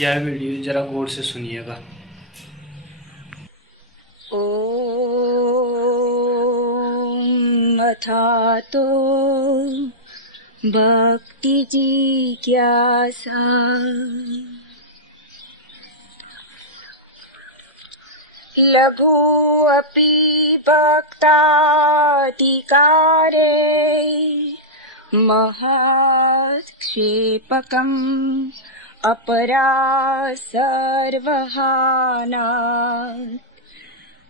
यह वीडियो जरा गौर से सुनिएगा। ओम अथातो भक्ति जिज्ञासा लघु अपि भक्ताधिकारे महाक्षेपकम् अपरा सर्वहाना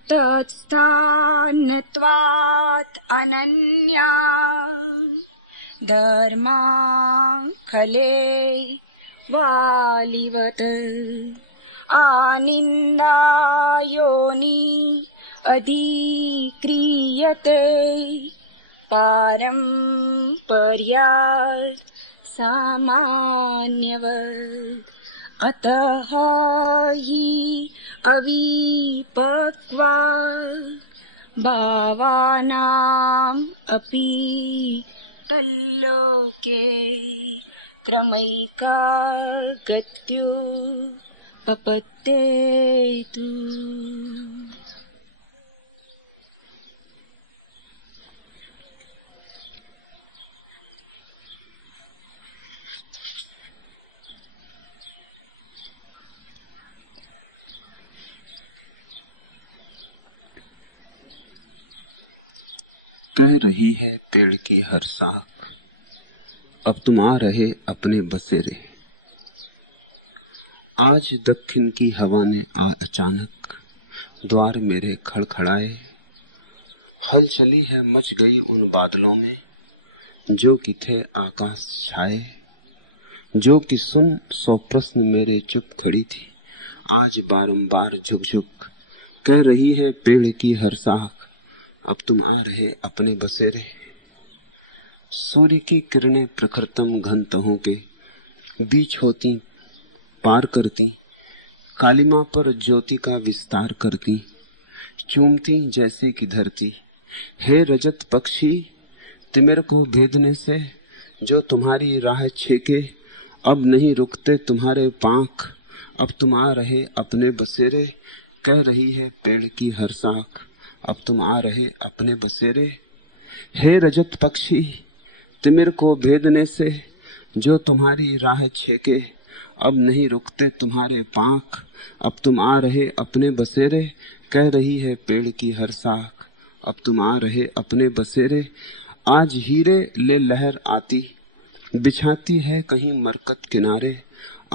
तत्स्थानत्वात् अनन्या धर्माखले वालिवत् आनिन्दा योनि अधिक्रियते पारम्पर्यात् सामान्यवत् अतः हि अविपक्वा भावानाम् अपि तल्लोके क्रमैका गत्यो पपत्तेतु। कह रही है पेड़ की हर शाख, अब तुम आ रहे अपने बसेरे। आज दक्षिण की हवा ने अचानक द्वार मेरे खड़खड़ाए। हलचली है मच गई उन बादलों में जो कि थे आकाश छाए। जो कि सुन 100 प्रश्न मेरे चुप खड़ी थी, आज बारंबार झुक झुक कह रही है पेड़ की हर शाख, अब तुम आ रहे अपने बसेरे। सूर्य की किरणें प्रखरतम घनतहों के बीच होती, पार करती, कालिमा पर ज्योति का विस्तार करती, चूमती जैसे कि धरती। हे रजत पक्षी, तिमिर को भेदने से जो तुम्हारी राह छेके, अब नहीं रुकते तुम्हारे पांख, अब तुम आ रहे अपने बसेरे। कह रही है पेड़ की हर शाख, अब तुम आ रहे अपने बसेरे। हे रजत पक्षी, तिमिर को भेदने से जो तुम्हारी राह छेके, अब नहीं रुकते तुम्हारे पांख, अब तुम आ रहे अपने बसेरे। कह रही है पेड़ की हर शाख, अब तुम आ रहे अपने बसेरे। आज हीरे ले लहर आती, बिछाती है कहीं मरकत किनारे।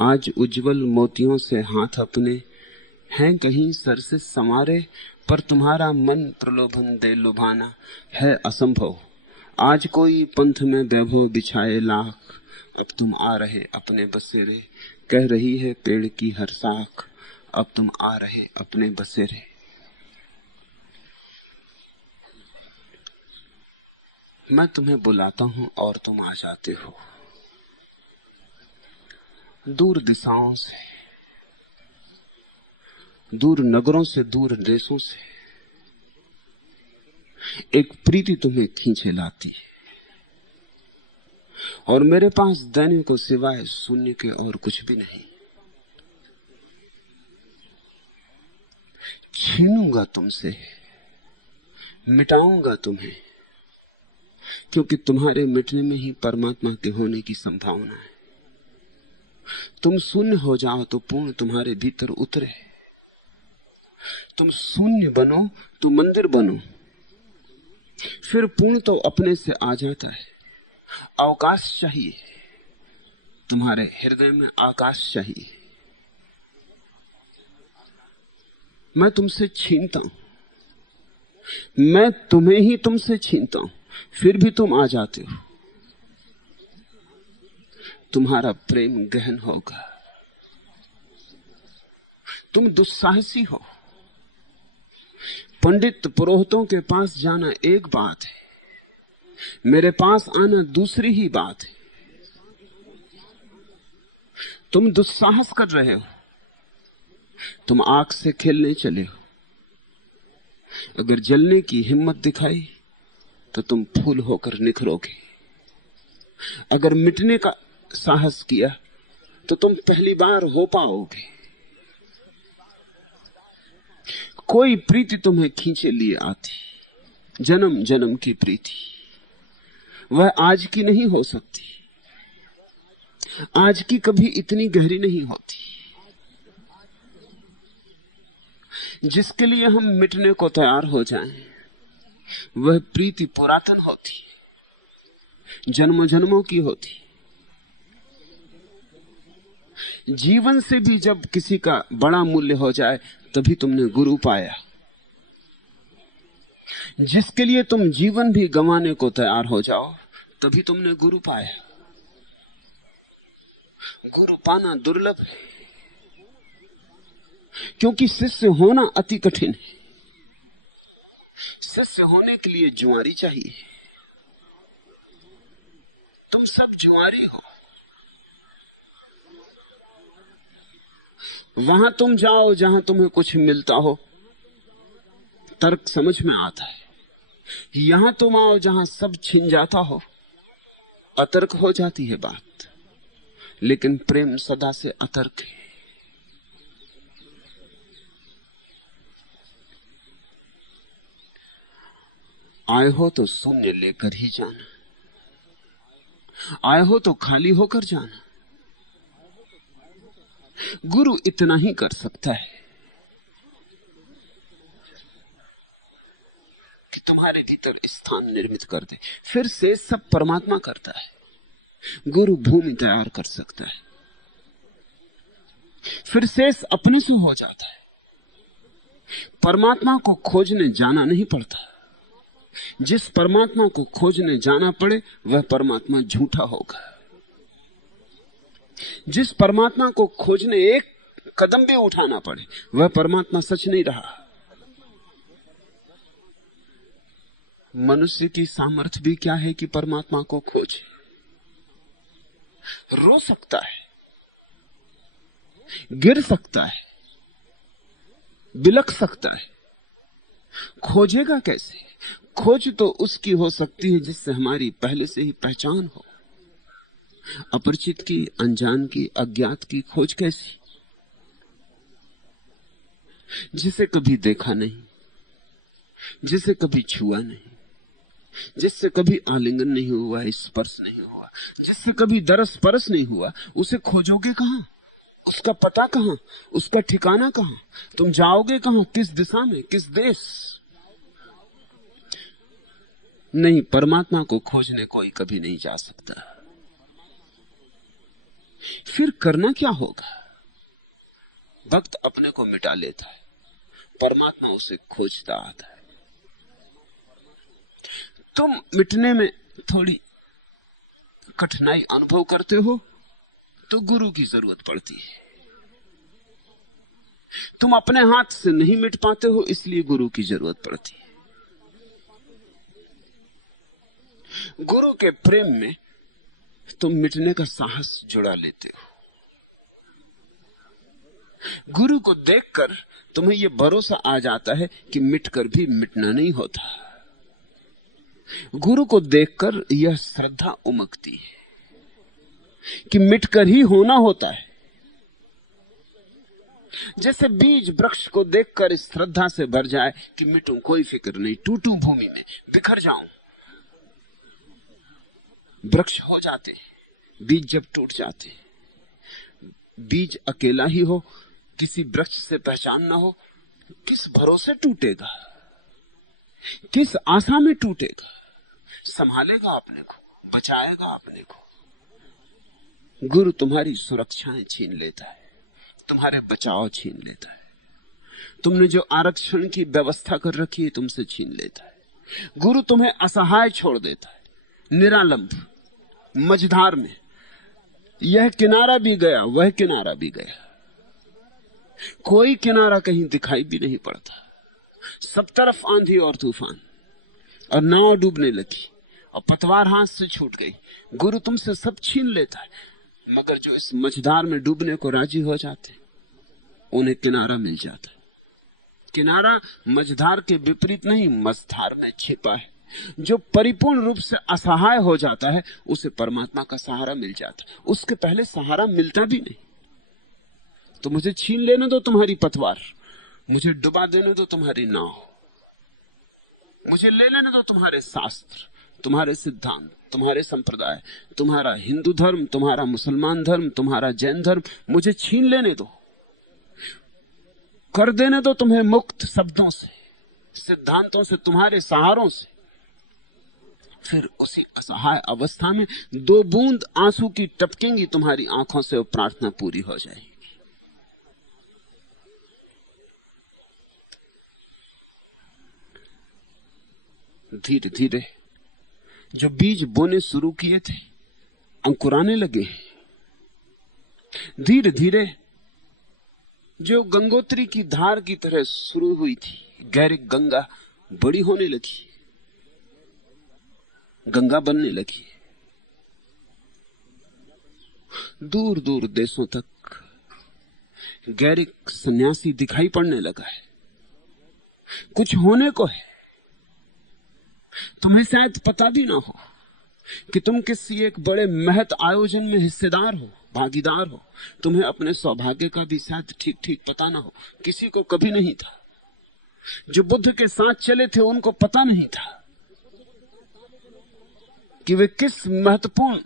आज उज्जवल मोतियों से हाथ अपने हैं कहीं सर से संवारे। पर तुम्हारा मन प्रलोभन दे लुभाना है असंभव। आज कोई पंथ में वैभव बिछाए लाख, अब तुम आ रहे अपने बसेरे। कह रही है पेड़ की हर शाख, अब तुम आ रहे अपने बसेरे। मैं तुम्हें बुलाता हूं और तुम आ जाते हो। दूर दिशाओं से, दूर नगरों से, दूर देशों से एक प्रीति तुम्हें खींचे लाती है, और मेरे पास देने को सिवाय शून्य के और कुछ भी नहीं। छीनूंगा तुमसे, मिटाऊंगा तुम्हें, क्योंकि तुम्हारे मिटने में ही परमात्मा के होने की संभावना है। तुम शून्य हो जाओ तो पूर्ण तुम्हारे भीतर उतरे। तुम शून्य बनो तो मंदिर बनो, फिर पूर्ण तो अपने से आ जाता है। अवकाश चाहिए, तुम्हारे हृदय में आकाश चाहिए। मैं तुमसे छीनता हूं, मैं तुम्हें ही तुमसे छीनता हूं, फिर भी तुम आ जाते हो। तुम्हारा प्रेम गहन होगा। तुम दुस्साहसी हो। पंडित पुरोहितों के पास जाना एक बात है, मेरे पास आना दूसरी ही बात है। तुम दुस्साहस कर रहे हो, तुम आग से खेलने चले हो। अगर जलने की हिम्मत दिखाई तो तुम फूल होकर निखरोगे। अगर मिटने का साहस किया तो तुम पहली बार हो पाओगे। कोई प्रीति तुम्हें खींचे लिए आती, जन्म जन्म की प्रीति, वह आज की नहीं हो सकती। आज की कभी इतनी गहरी नहीं होती। जिसके लिए हम मिटने को तैयार हो जाएं, वह प्रीति पुरातन होती, जन्म जन्मों की होती। जीवन से भी जब किसी का बड़ा मूल्य हो जाए, तभी तुमने गुरु पाया। जिसके लिए तुम जीवन भी गंवाने को तैयार हो जाओ, तभी तुमने गुरु पाया। गुरु पाना दुर्लभ है, क्योंकि शिष्य होना अति कठिन है। शिष्य होने के लिए जुआरी चाहिए। तुम सब जुआरी हो। वहां तुम जाओ जहां तुम्हें कुछ मिलता हो, तर्क समझ में आता है। यहां तुम आओ जहां सब छिन जाता हो, अतर्क हो जाती है बात। लेकिन प्रेम सदा से अतर्क है। आए हो तो शून्य लेकर ही जाना, आए हो तो खाली होकर जाना। गुरु इतना ही कर सकता है कि तुम्हारे भीतर स्थान निर्मित कर दे, फिर से सब परमात्मा करता है। गुरु भूमि तैयार कर सकता है, फिर शेष अपने से हो जाता है। परमात्मा को खोजने जाना नहीं पड़ता। जिस परमात्मा को खोजने जाना पड़े, वह परमात्मा झूठा होगा। जिस परमात्मा को खोजने एक कदम भी उठाना पड़े, वह परमात्मा सच नहीं रहा। मनुष्य की सामर्थ्य भी क्या है कि परमात्मा को खोजे। रो सकता है, गिर सकता है, बिलख सकता है, खोजेगा कैसे? खोज तो उसकी हो सकती है जिससे हमारी पहले से ही पहचान हो। अपरिचित की, अनजान की, अज्ञात की खोज कैसी? जिसे कभी देखा नहीं, जिसे कभी छुआ नहीं, जिससे कभी आलिंगन नहीं हुआ, स्पर्श नहीं हुआ, जिससे कभी दरस परस नहीं हुआ, उसे खोजोगे कहां? उसका पता कहां? उसका ठिकाना कहां? तुम जाओगे कहां? किस दिशा में? किस देश? नहीं, परमात्मा को खोजने कोई कभी नहीं जा सकता। फिर करना क्या होगा? भक्त अपने को मिटा लेता है, परमात्मा उसे खोजता आता है। तुम मिटने में थोड़ी कठिनाई अनुभव करते हो तो गुरु की जरूरत पड़ती है। तुम अपने हाथ से नहीं मिट पाते हो, इसलिए गुरु की जरूरत पड़ती है। गुरु के प्रेम में तुम मिटने का साहस जुड़ा लेते हो। गुरु को देखकर तुम्हें यह भरोसा आ जाता है कि मिटकर भी मिटना नहीं होता। गुरु को देखकर यह श्रद्धा उमकती है कि मिटकर ही होना होता है। जैसे बीज वृक्ष को देखकर श्रद्धा से भर जाए कि मिटूं, कोई फिक्र नहीं, टूटूं भूमि में, बिखर जाऊं। वृक्ष हो जाते हैं, बीज जब टूट जाते हैं। बीज अकेला ही हो, किसी वृक्ष से पहचान ना हो, किस भरोसे टूटेगा, किस आशा में टूटेगा? संभालेगा अपने को, बचाएगा अपने को। गुरु तुम्हारी सुरक्षाएं छीन लेता है, तुम्हारे बचाव छीन लेता है। तुमने जो आरक्षण की व्यवस्था कर रखी है, तुमसे छीन लेता है। गुरु तुम्हें असहाय छोड़ देता है, निरालंब, मझधार में। यह किनारा भी गया, वह किनारा भी गया, कोई किनारा कहीं दिखाई भी नहीं पड़ता। सब तरफ आंधी और तूफान, और नाव डूबने लगी और पतवार हाथ से छूट गई। गुरु तुमसे सब छीन लेता है, मगर जो इस मझधार में डूबने को राजी हो जाते, उन्हें किनारा मिल जाता है। किनारा मझधार के विपरीत नहीं, मझधार में छिपा है। जो परिपूर्ण रूप से असहाय हो जाता है उसे परमात्मा का सहारा मिल जाता है। उसके पहले सहारा मिलता भी नहीं। तो मुझे छीन लेने दो तुम्हारी पतवार, मुझे डुबा देने दो तुम्हारी नाव, मुझे ले लेने दो तुम्हारे शास्त्र, तुम्हारे सिद्धांत, तुम्हारे संप्रदाय, तुम्हारा हिंदू धर्म, तुम्हारा मुसलमान धर्म, तुम्हारा जैन धर्म, मुझे छीन लेने दो, कर देने दो तुम्हें मुक्त शब्दों से, सिद्धांतों से, तुम्हारे सहारों से। फिर उसी असहाय अवस्था में 2 बूंद आंसू की टपकेंगी तुम्हारी आंखों से और प्रार्थना पूरी हो जाएगी। धीरे धीरे जो बीज बोने शुरू किए थे अंकुराने लगे। धीरे धीरे जो गंगोत्री की धार की तरह शुरू हुई थी गैरिक गंगा बड़ी होने लगी, गंगा बनने लगी। दूर दूर देशों तक गैरिक सन्यासी दिखाई पड़ने लगा है। कुछ होने को है। तुम्हें शायद पता भी ना हो कि तुम किसी एक बड़े महत आयोजन में हिस्सेदार हो, भागीदार हो। तुम्हें अपने सौभाग्य का भी शायद ठीक ठीक पता ना हो। किसी को कभी नहीं था। जो बुद्ध के साथ चले थे उनको पता नहीं था कि वे किस महत्वपूर्ण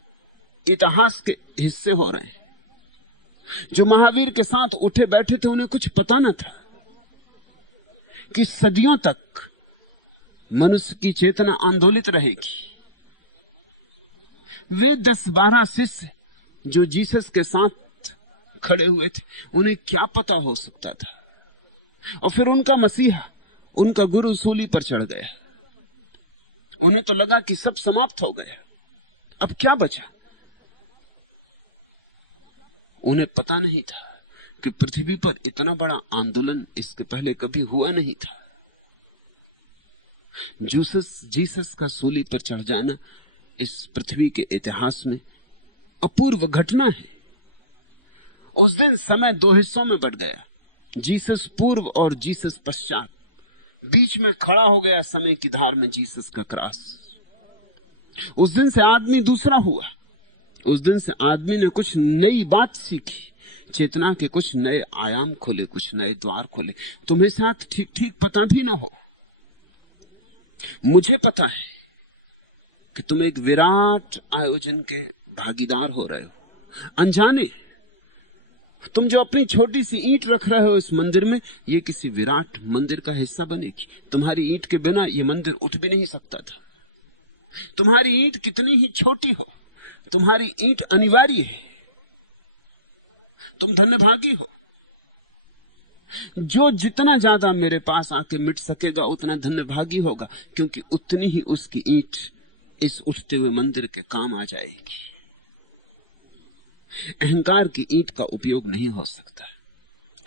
इतिहास के हिस्से हो रहे हैं। जो महावीर के साथ उठे बैठे थे उन्हें कुछ पता न था कि सदियों तक मनुष्य की चेतना आंदोलित रहेगी। वे 10-12 शिष्य जो जीसस के साथ खड़े हुए थे उन्हें क्या पता हो सकता था। और फिर उनका मसीहा, उनका गुरु सूली पर चढ़ गया। उन्हें तो लगा कि सब समाप्त हो गया, अब क्या बचा। उन्हें पता नहीं था कि पृथ्वी पर इतना बड़ा आंदोलन इसके पहले कभी हुआ नहीं था। जीसस का सूली पर चढ़ जाना इस पृथ्वी के इतिहास में अपूर्व घटना है। उस दिन समय 2 हिस्सों में बट गया, जीसस पूर्व और जीसस पश्चात। बीच में खड़ा हो गया समय की धार में जीसस का क्रॉस। उस दिन से आदमी दूसरा हुआ। उस दिन से आदमी ने कुछ नई बात सीखी, चेतना के कुछ नए आयाम खोले, कुछ नए द्वार खोले। तुम्हें साथ ठीक ठीक पता भी ना हो। मुझे पता है कि तुम एक विराट आयोजन के भागीदार हो रहे हो, अनजाने। तुम जो अपनी छोटी सी ईंट रख रहे हो इस मंदिर में, ये किसी विराट मंदिर का हिस्सा बनेगी। तुम्हारी ईंट के बिना ये मंदिर उठ भी नहीं सकता था। तुम्हारी ईंट कितनी ही छोटी हो, तुम्हारी ईंट अनिवार्य है। तुम धन्यभागी हो। जो जितना ज्यादा मेरे पास आके मिट सकेगा उतना धन्यभागी होगा, क्योंकि उतनी ही उसकी ईंट इस उठते हुए मंदिर के काम आ जाएगी। अहंकार की ईंट का उपयोग नहीं हो सकता।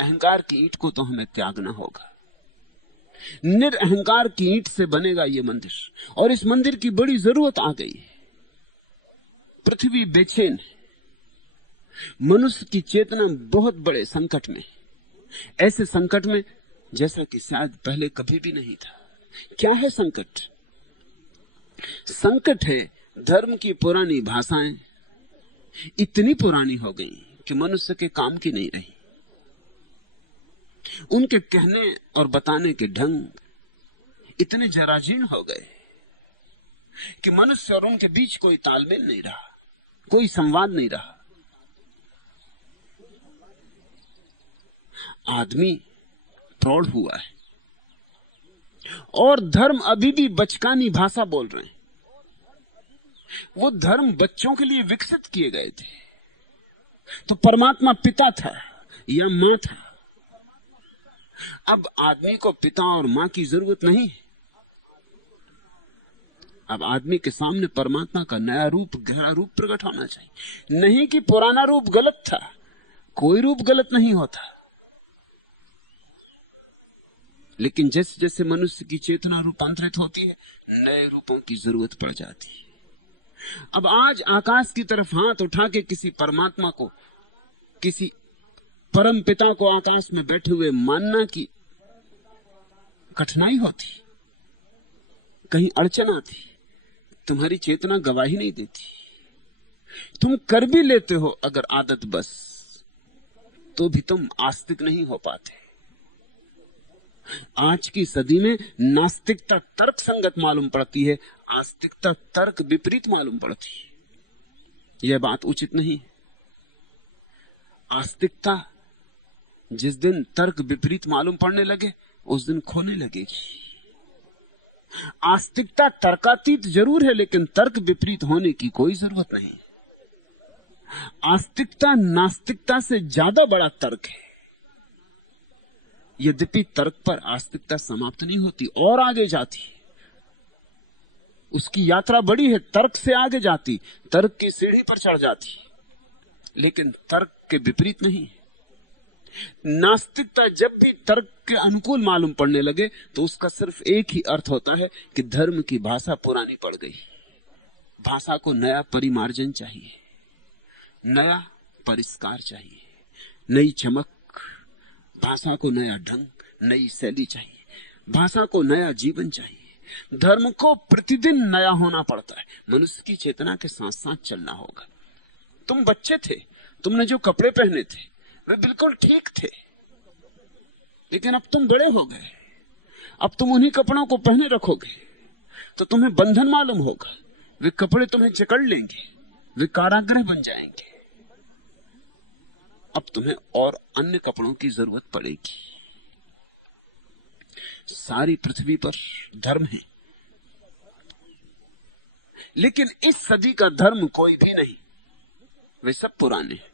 अहंकार की ईंट को तो हमें त्यागना होगा। निरअहंकार की ईंट से बनेगा ये मंदिर, और इस मंदिर की बड़ी जरूरत आ गई है। पृथ्वी बेचैन है। मनुष्य की चेतना बहुत बड़े संकट में, ऐसे संकट में जैसा कि शायद पहले कभी भी नहीं था। क्या है संकट? संकट है धर्म की पुरानी भाषाएं इतनी पुरानी हो गई कि मनुष्य के काम की नहीं रही। उनके कहने और बताने के ढंग इतने जराजीर्ण हो गए कि मनुष्य और उनके बीच कोई तालमेल नहीं रहा, कोई संवाद नहीं रहा। आदमी प्रौढ़ हुआ है और धर्म अभी भी बचकानी भाषा बोल रहे हैं। वो धर्म बच्चों के लिए विकसित किए गए थे। तो परमात्मा पिता था या मां था। अब आदमी को पिता और मां की जरूरत नहीं है। अब आदमी के सामने परमात्मा का नया रूप, गहरा रूप प्रकट होना चाहिए। नहीं कि पुराना रूप गलत था, कोई रूप गलत नहीं होता, लेकिन जैसे जैसे मनुष्य की चेतना रूपांतरित होती है नए रूपों की जरूरत पड़ जाती है। अब आज आकाश की तरफ हाथ उठा के किसी परमात्मा को, किसी परम पिता को आकाश में बैठे हुए मानना की कठिनाई होती। कहीं अड़चन आती, तुम्हारी चेतना गवाही नहीं देती। तुम कर भी लेते हो अगर आदत बस, तो भी तुम आस्तिक नहीं हो पाते। आज की सदी में नास्तिकता तर्क संगत मालूम पड़ती है, आस्तिकता तर्क विपरीत मालूम पड़ती है। यह बात उचित नहीं। आस्तिकता जिस दिन तर्क विपरीत मालूम पड़ने लगे उस दिन खोने लगेगी। आस्तिकता तर्कातीत जरूर है, लेकिन तर्क विपरीत होने की कोई जरूरत नहीं। आस्तिकता नास्तिकता से ज्यादा बड़ा तर्क है। यद्यपि तर्क पर आस्तिकता समाप्त नहीं होती और आगे जाती, उसकी यात्रा बड़ी है, तर्क से आगे जाती, तर्क की सीढ़ी पर चढ़ जाती, लेकिन तर्क के विपरीत नहीं। नास्तिकता जब भी तर्क के अनुकूल मालूम पड़ने लगे तो उसका सिर्फ एक ही अर्थ होता है कि धर्म की भाषा पुरानी पड़ गई, भाषा को नया परिमार्जन चाहिए, नया परिष्कार चाहिए, नई चमक, भाषा को नया ढंग, नई शैली चाहिए, भाषा को नया जीवन चाहिए। धर्म को प्रतिदिन नया होना पड़ता है, मनुष्य की चेतना के साथ साथ चलना होगा। तुम बच्चे थे, तुमने जो कपड़े पहने थे वे बिल्कुल ठीक थे, लेकिन अब तुम बड़े हो गए, अब तुम उन्हीं कपड़ों को पहने रखोगे तो तुम्हें बंधन मालूम होगा, वे कपड़े तुम्हें जकड़ लेंगे, वे कारागृह बन जाएंगे। अब तुम्हें और अन्य कपड़ों की जरूरत पड़ेगी। सारी पृथ्वी पर धर्म है, लेकिन इस सदी का धर्म कोई भी नहीं, वे सब पुराने हैं।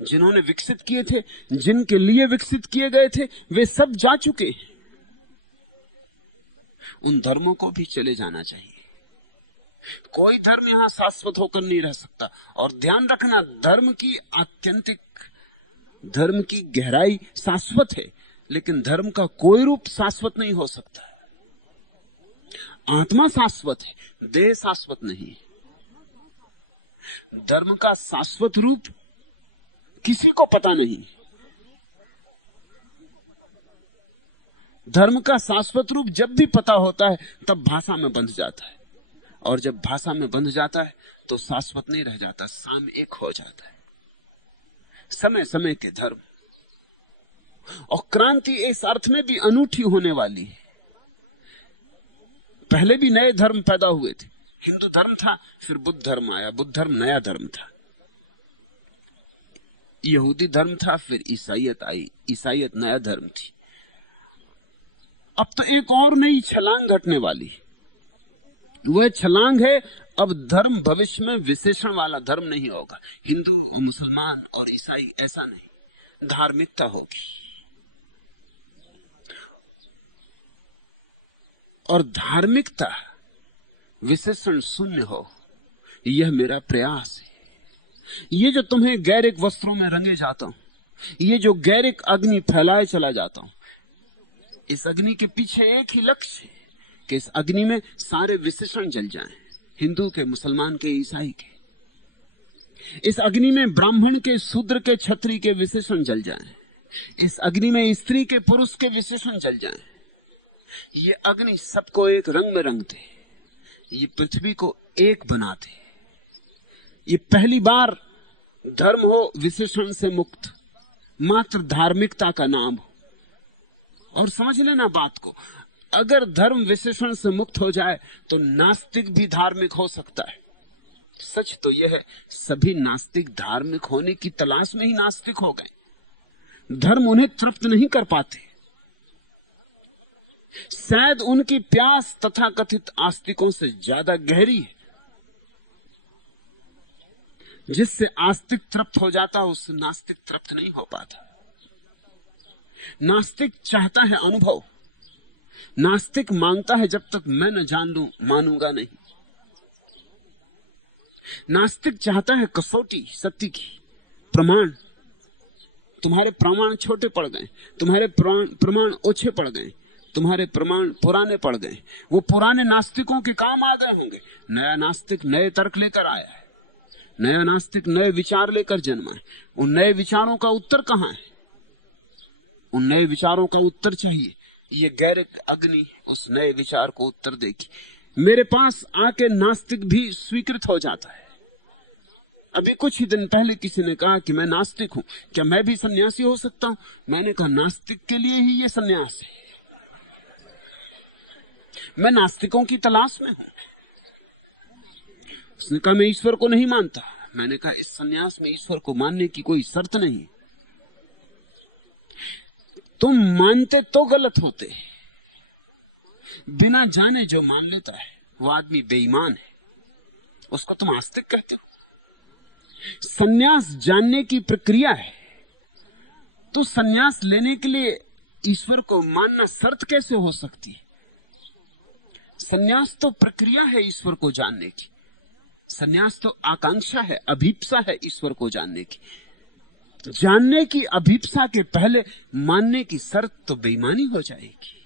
जिन्होंने विकसित किए थे, जिनके लिए विकसित किए गए थे, वे सब जा चुके हैं। उन धर्मों को भी चले जाना चाहिए। कोई धर्म यहां शाश्वत होकर नहीं रह सकता। और ध्यान रखना, धर्म की आत्यंतिक, धर्म की गहराई शाश्वत है, लेकिन धर्म का कोई रूप शाश्वत नहीं हो सकता। आत्मा शाश्वत है, देह शाश्वत नहीं। धर्म का शाश्वत रूप किसी को पता नहीं। धर्म का शाश्वत रूप जब भी पता होता है तब भाषा में बंध जाता है, और जब भाषा में बंध जाता है तो शाश्वत नहीं रह जाता, सामयिक हो जाता है। समय समय के धर्म और क्रांति इस अर्थ में भी अनूठी होने वाली है। पहले भी नए धर्म पैदा हुए थे। हिंदू धर्म था, फिर बुद्ध धर्म आया, बुद्ध धर्म नया धर्म था। यहूदी धर्म था, फिर ईसाईयत आई, ईसाईयत नया धर्म थी। अब तो एक और नई छलांग घटने वाली। वह छलांग है, अब धर्म भविष्य में विशेषण वाला धर्म नहीं होगा। हिंदू और मुसलमान और ईसाई ऐसा नहीं, धार्मिकता होगी। और धार्मिकता विशेषण शून्य हो, यह मेरा प्रयास है। ये जो तुम्हें गैरिक वस्त्रों में रंगे जाता हूं, ये जो गैरिक अग्नि फैलाए चला जाता हूं, इस अग्नि के पीछे एक ही लक्ष्य है कि इस अग्नि में सारे विशेषण जल जाएं, हिंदू के, मुसलमान के, ईसाई के। इस अग्नि में ब्राह्मण के, शूद्र के, क्षत्रिय के विशेषण जल जाएं। इस अग्नि में स्त्री के, पुरुष के विशेषण जल जाएं। ये अग्नि सबको एक रंग में रंग दे, ये पृथ्वी को एक बना दे। ये पहली बार धर्म हो विशेषण से मुक्त, मात्र धार्मिकता का नाम हो। और समझ लेना बात को, अगर धर्म विशेषण से मुक्त हो जाए तो नास्तिक भी धार्मिक हो सकता है। सच तो यह है, सभी नास्तिक धार्मिक होने की तलाश में ही नास्तिक हो गए। धर्म उन्हें तृप्त नहीं कर पाते। शायद उनकी प्यास तथाकथित आस्तिकों से ज्यादा गहरी है। जिससे आस्तिक तृप्त हो जाता, उससे नास्तिक तृप्त नहीं हो पाता। नास्तिक चाहता है अनुभव, नास्तिक मांगता है जब तक मैं न जान लूं मानूंगा नहीं। नास्तिक चाहता है कसौटी सत्य की, प्रमाण। तुम्हारे प्रमाण छोटे पड़ गए, तुम्हारे प्रमाण ओछे पड़ गए, तुम्हारे प्रमाण पुराने पड़ गए। वो पुराने नास्तिकों के काम आ गए होंगे। नया नास्तिक नए तर्क लेकर आया है, नया नास्तिक नए विचार लेकर जन्मा है। उन नए विचारों का उत्तर कहां है? उन नए विचारों का उत्तर चाहिए ये गैरिक अग्नि उस नए विचार को उत्तर देगी। मेरे पास आके नास्तिक भी स्वीकृत हो जाता है। अभी कुछ ही दिन पहले किसी ने कहा कि मैं नास्तिक हूं, क्या मैं भी सन्यासी हो सकता हूं? मैंने कहा नास्तिक के लिए ही ये सन्यास है। मैं नास्तिकों की तलाश में हूं। उसने कहा मैं ईश्वर को नहीं मानता। मैंने कहा इस सन्यास में ईश्वर को मानने की कोई शर्त नहीं। तुम मानते तो गलत होते। बिना जाने जो मान लेता है वो आदमी बेईमान है, उसको तुम आस्तिक कहते हो। सन्यास जानने की प्रक्रिया है, तो सन्यास लेने के लिए ईश्वर को मानना शर्त कैसे हो सकती है? सन्यास तो प्रक्रिया है ईश्वर को जानने की। सन्यास तो आकांक्षा है, अभीप्सा है ईश्वर को जानने की। जानने की अभीप्सा के पहले मानने की शर्त तो बेईमानी हो जाएगी।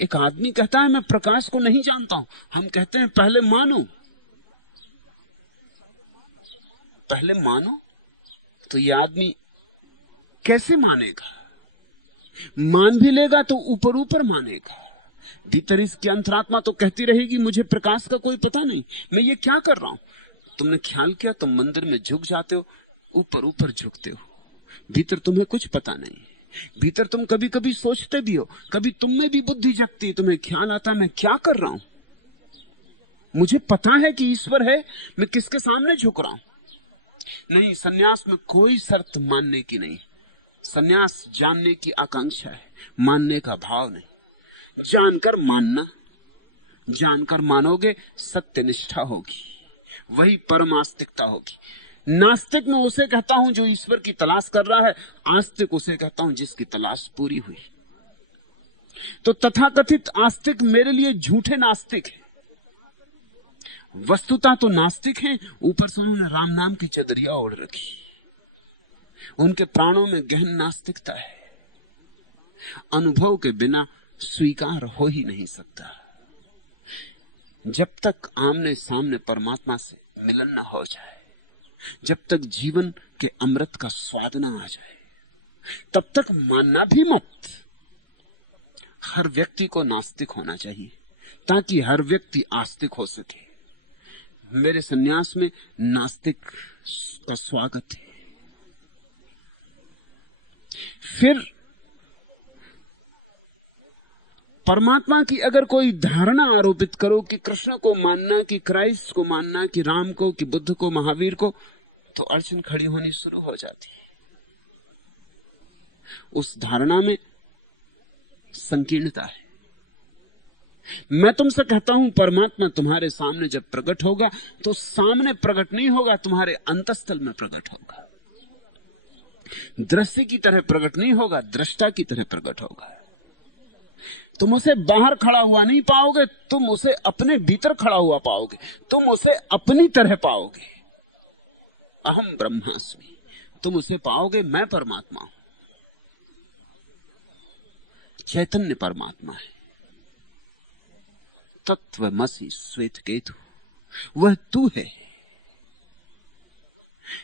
एक आदमी कहता है मैं प्रकाश को नहीं जानता हूं, हम कहते हैं पहले मानो। पहले मानो तो ये आदमी कैसे मानेगा? मान भी लेगा तो ऊपर ऊपर मानेगा। भीतर इसकी अंतरात्मा तो कहती रहेगी मुझे प्रकाश का कोई पता नहीं, मैं ये क्या कर रहा हूं। तुमने ख्याल किया तुम मंदिर में झुक जाते हो, ऊपर ऊपर झुकते हो, भीतर तुम्हें कुछ पता नहीं। भीतर तुम कभी कभी सोचते भी हो, कभी तुम में भी बुद्धि जगती, तुम्हें ख्याल आता मैं क्या कर रहा हूं, मुझे पता है कि ईश्वर है, मैं किसके सामने झुक रहा हूं। नहीं, सन्यास में कोई शर्त मानने की नहीं। सन्यास जानने की आकांक्षा है, मानने का भाव नहीं। जानकर मानना, जानकर मानोगे सत्य निष्ठा होगी, वही परमास्तिकता होगी। नास्तिक मैं उसे कहता हूं जो ईश्वर की तलाश कर रहा है, आस्तिक उसे कहता हूं जिसकी तलाश पूरी हुई। तो तथाकथित आस्तिक मेरे लिए झूठे नास्तिक है। वस्तुतः तो नास्तिक हैं, ऊपर से उन्होंने राम नाम की चदरिया ओढ़ रखी। उनके प्राणों में गहन नास्तिकता है, अनुभव के बिना स्वीकार हो ही नहीं सकता। जब तक आमने सामने परमात्मा से मिलन न हो जाए, जब तक जीवन के अमृत का स्वाद न आ जाए, तब तक मानना भी मत। हर व्यक्ति को नास्तिक होना चाहिए ताकि हर व्यक्ति आस्तिक हो सके। मेरे सन्यास में नास्तिक का स्वागत है। फिर परमात्मा की अगर कोई धारणा आरोपित करो कि कृष्ण को मानना, कि क्राइस्ट को मानना, कि राम को, कि बुद्ध को, महावीर को, तो अड़चन खड़ी होनी शुरू हो जाती है। उस धारणा में संकीर्णता है। मैं तुमसे कहता हूं परमात्मा तुम्हारे सामने जब प्रकट होगा तो सामने प्रकट नहीं होगा, तुम्हारे अंतस्थल में प्रकट होगा। दृश्य की तरह प्रकट नहीं होगा, दृष्टा की तरह प्रकट होगा। तुम उसे बाहर खड़ा हुआ नहीं पाओगे, तुम उसे अपने भीतर खड़ा हुआ पाओगे, तुम उसे अपनी तरह पाओगे। अहम ब्रह्मास्मि, तुम उसे पाओगे मैं परमात्मा हूं। चैतन्य परमात्मा है, तत्वमसि श्वेत केतु, वह तू है।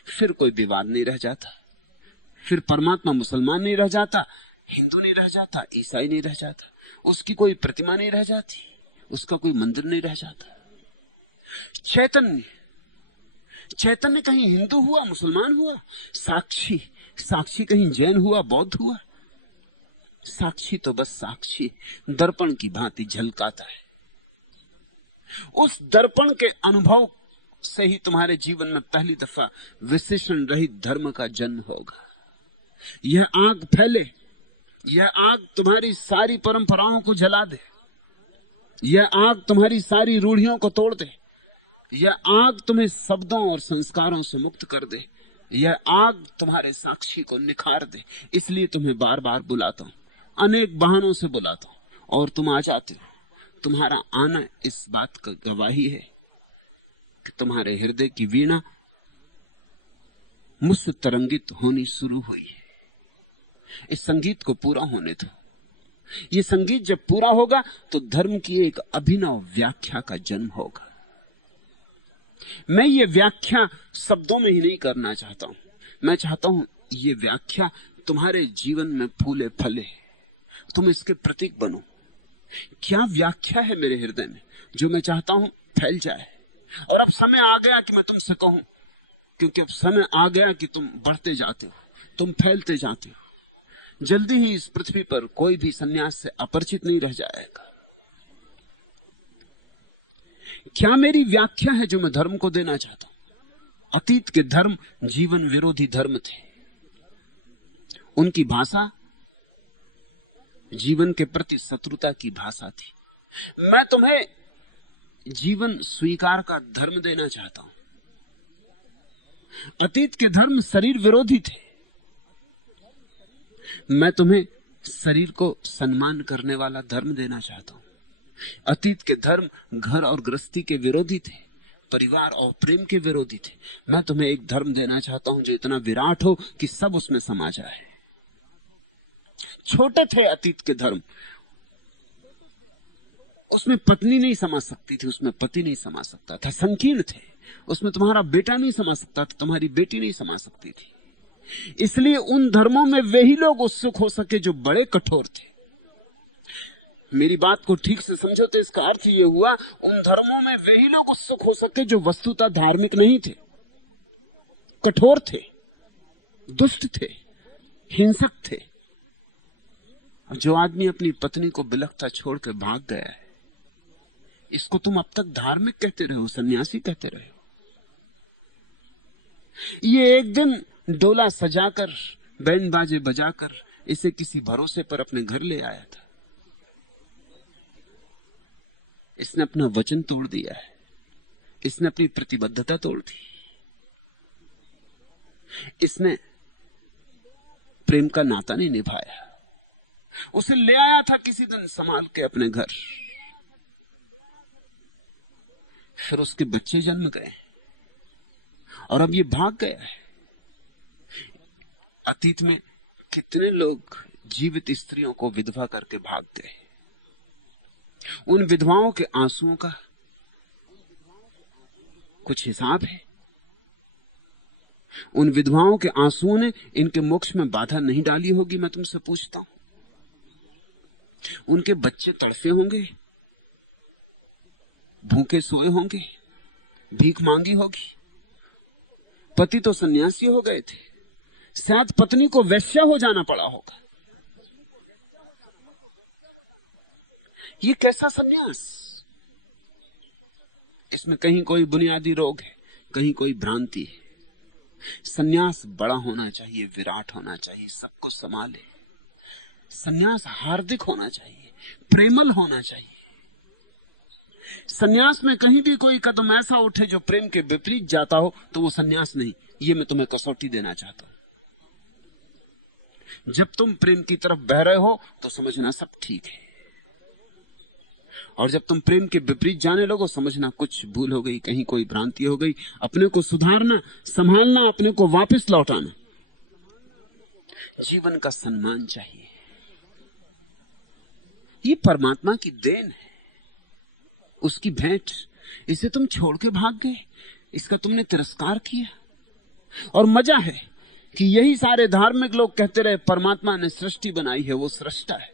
फिर कोई विवाद नहीं रह जाता, फिर परमात्मा मुसलमान नहीं रह जाता, हिंदू नहीं रह जाता, ईसाई नहीं रह जाता, उसकी कोई प्रतिमा नहीं रह जाती, उसका कोई मंदिर नहीं रह जाता। चैतन्य, चैतन्य कहीं हिंदू हुआ, मुसलमान हुआ, साक्षी, साक्षी कहीं जैन हुआ, बौद्ध हुआ। साक्षी तो बस साक्षी दर्पण की भांति झलकाता है। उस दर्पण के अनुभव से ही तुम्हारे जीवन में पहली दफा विशेषण रहित धर्म का जन्म होगा। यह आग फैले, यह आग तुम्हारी सारी परंपराओं को जला दे, यह आग तुम्हारी सारी रूढ़ियों को तोड़ दे, यह आग तुम्हें शब्दों और संस्कारों से मुक्त कर दे, यह आग तुम्हारे साक्षी को निखार दे। इसलिए तुम्हें बार बार बुलाता हूं, अनेक बहानों से बुलाता हूं और तुम आ जाते हो। तुम्हारा आना इस बात का गवाही है कि तुम्हारे हृदय की वीणा मुझसे तरंगित होनी शुरू हुई है। इस संगीत को पूरा होने दो। ये संगीत जब पूरा होगा तो धर्म की एक अभिनव व्याख्या का जन्म होगा। मैं ये व्याख्या शब्दों में ही नहीं करना चाहता हूं, मैं चाहता हूं ये व्याख्या तुम्हारे जीवन में फूले फले, तुम इसके प्रतीक बनो। क्या व्याख्या है मेरे हृदय में जो मैं चाहता हूं फैल जाए। और अब समय आ गया कि मैं तुमसे कहूं, क्योंकि अब समय आ गया कि तुम बढ़ते जाते हो, तुम फैलते जाते हो। जल्दी ही इस पृथ्वी पर कोई भी सन्यास से अपरिचित नहीं रह जाएगा। क्या मेरी व्याख्या है जो मैं धर्म को देना चाहता हूं? अतीत के धर्म जीवन विरोधी धर्म थे। उनकी भाषा जीवन के प्रति शत्रुता की भाषा थी। मैं तुम्हें जीवन स्वीकार का धर्म देना चाहता हूं। अतीत के धर्म शरीर विरोधी थे। मैं तुम्हें शरीर को सम्मान करने वाला धर्म देना चाहता हूं। अतीत के धर्म घर और गृहस्थी के विरोधी थे, परिवार और प्रेम के विरोधी थे। मैं तुम्हें एक धर्म देना चाहता हूं जो इतना विराट हो कि सब उसमें समा जाए। छोटे थे अतीत के धर्म, उसमें पत्नी नहीं समा सकती थी, उसमें पति नहीं समा सकता था। संकीर्ण थे, उसमें तुम्हारा बेटा नहीं समा सकता था, तुम्हारी बेटी नहीं समा सकती थी। इसलिए उन धर्मों में वे ही लोग उत्सुक हो सके जो बड़े कठोर थे। मेरी बात को ठीक से समझो तो इसका अर्थ यह हुआ, उन धर्मों में वे ही लोग उत्सुक हो सके जो वस्तुतः धार्मिक नहीं थे, कठोर थे, दुष्ट थे, हिंसक थे। जो आदमी अपनी पत्नी को बिलखता छोड़ के भाग गया है, इसको तुम अब तक धार्मिक कहते रहे हो, सन्यासी कहते रहे हो। ये एक दिन डोला सजाकर बैंड बाजे बजाकर इसे किसी भरोसे पर अपने घर ले आया था। इसने अपना वचन तोड़ दिया है, इसने अपनी प्रतिबद्धता तोड़ दी। इसने प्रेम का नाता नहीं निभाया। उसे ले आया था किसी दिन संभाल के अपने घर, फिर उसके बच्चे जन्म गए और अब ये भाग गया है। अतीत में कितने लोग जीवित स्त्रियों को विधवा करके भाग गए। उन विधवाओं के आंसुओं का कुछ हिसाब है। उन विधवाओं के आंसुओं ने इनके मोक्ष में बाधा नहीं डाली होगी, मैं तुमसे पूछता हूं। उनके बच्चे तड़फे होंगे, भूखे सोए होंगे, भीख मांगी होगी। पति तो सन्यासी हो गए थे, शायद पत्नी को वैश्या हो जाना पड़ा होगा। ये कैसा सन्यास? इसमें कहीं कोई बुनियादी रोग है, कहीं कोई भ्रांति है। सन्यास बड़ा होना चाहिए, विराट होना चाहिए, सबको संभाले। सन्यास हार्दिक होना चाहिए, प्रेमल होना चाहिए। सन्यास में कहीं भी कोई कदम ऐसा उठे जो प्रेम के विपरीत जाता हो तो वो सन्यास नहीं। ये मैं तुम्हें कसौटी देना चाहता हूं। जब तुम प्रेम की तरफ बह रहे हो तो समझना सब ठीक है, और जब तुम प्रेम के विपरीत जाने लगो समझना कुछ भूल हो गई, कहीं कोई भ्रांति हो गई। अपने को सुधारना, संभालना, अपने को वापस लौटाना। जीवन का सम्मान चाहिए। ये परमात्मा की देन है, उसकी भेंट। इसे तुम छोड़ के भाग गए, इसका तुमने तिरस्कार किया। और मजा है कि यही सारे धार्मिक लोग कहते रहे परमात्मा ने सृष्टि बनाई है, वो सृष्टा है।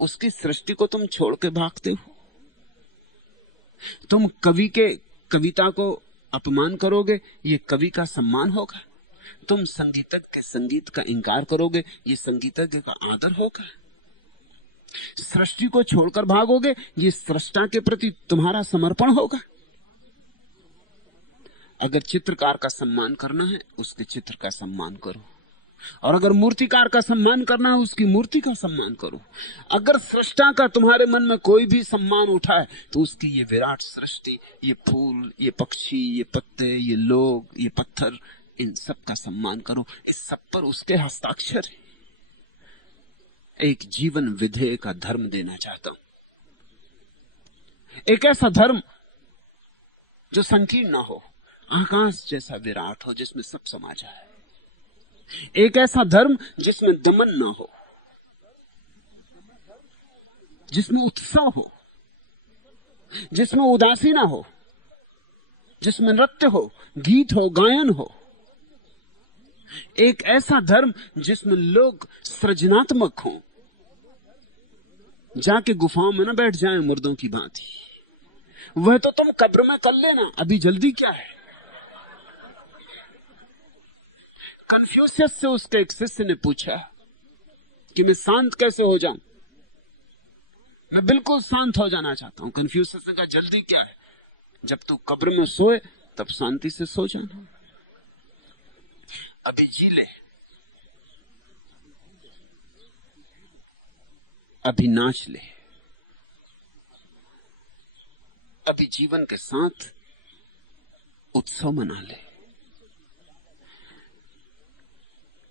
उसकी सृष्टि को तुम छोड़ के भागते हो। तुम कवि के कविता को अपमान करोगे, ये कवि का सम्मान होगा। तुम संगीतज्ञ के संगीत का इंकार करोगे, ये संगीतज्ञ का आदर होगा। सृष्टि को छोड़कर भागोगे, ये सृष्टा के प्रति तुम्हारा समर्पण होगा। अगर चित्रकार का सम्मान करना है, उसके चित्र का सम्मान करो, और अगर मूर्तिकार का सम्मान करना है, उसकी मूर्ति का सम्मान करो। अगर सृष्टा का तुम्हारे मन में कोई भी सम्मान उठा है तो उसकी ये विराट सृष्टि, ये फूल, ये पक्षी, ये पत्ते, ये लोग, ये पत्थर, इन सब का सम्मान करो। इस सब पर उसके हस्ताक्षर है। एक जीवन विधेय का धर्म देना चाहता हूं, एक ऐसा धर्म जो संकीर्ण ना हो, आकाश जैसा विराट हो जिसमें सब समा जाए। एक ऐसा धर्म जिसमें दमन ना हो, जिसमें उत्सव हो, जिसमें उदासी ना हो, जिसमें नृत्य हो, गीत हो, गायन हो। एक ऐसा धर्म जिसमें लोग सृजनात्मक हों, जाके गुफाओं में ना बैठ जाएं मुर्दों की भांति। वह तो तुम कब्र में कर लेना, अभी जल्दी क्या है। कन्फ्यूशियस से उसके एक शिष्य ने पूछा कि मैं शांत कैसे हो जाऊं, मैं बिल्कुल शांत हो जाना चाहता हूं। कन्फ्यूशियस ने कहा जल्दी क्या है, जब तू कब्र में सोए तब शांति से सो जाना, अभी जी ले, अभी नाच ले, अभी जीवन के साथ उत्सव मना ले।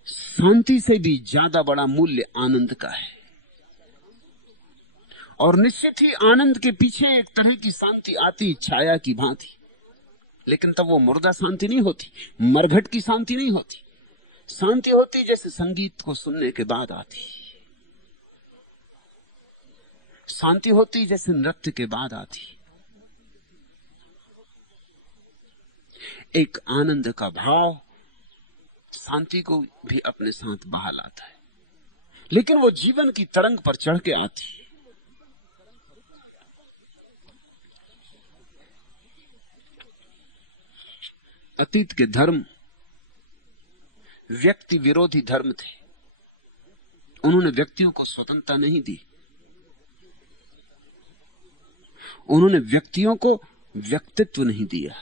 शांति से भी ज्यादा बड़ा मूल्य आनंद का है, और निश्चित ही आनंद के पीछे एक तरह की शांति आती छाया की भांति, लेकिन तब वो मुर्दा शांति नहीं होती, मरघट की शांति नहीं होती। शांति होती जैसे संगीत को सुनने के बाद आती, शांति होती जैसे नृत्य के बाद आती। एक आनंद का भाव शांति को भी अपने साथ बहा लाता है, लेकिन वो जीवन की तरंग पर चढ़ के आती। अतीत के धर्म व्यक्ति विरोधी धर्म थे, उन्होंने व्यक्तियों को स्वतंत्रता नहीं दी, उन्होंने व्यक्तियों को व्यक्तित्व नहीं दिया,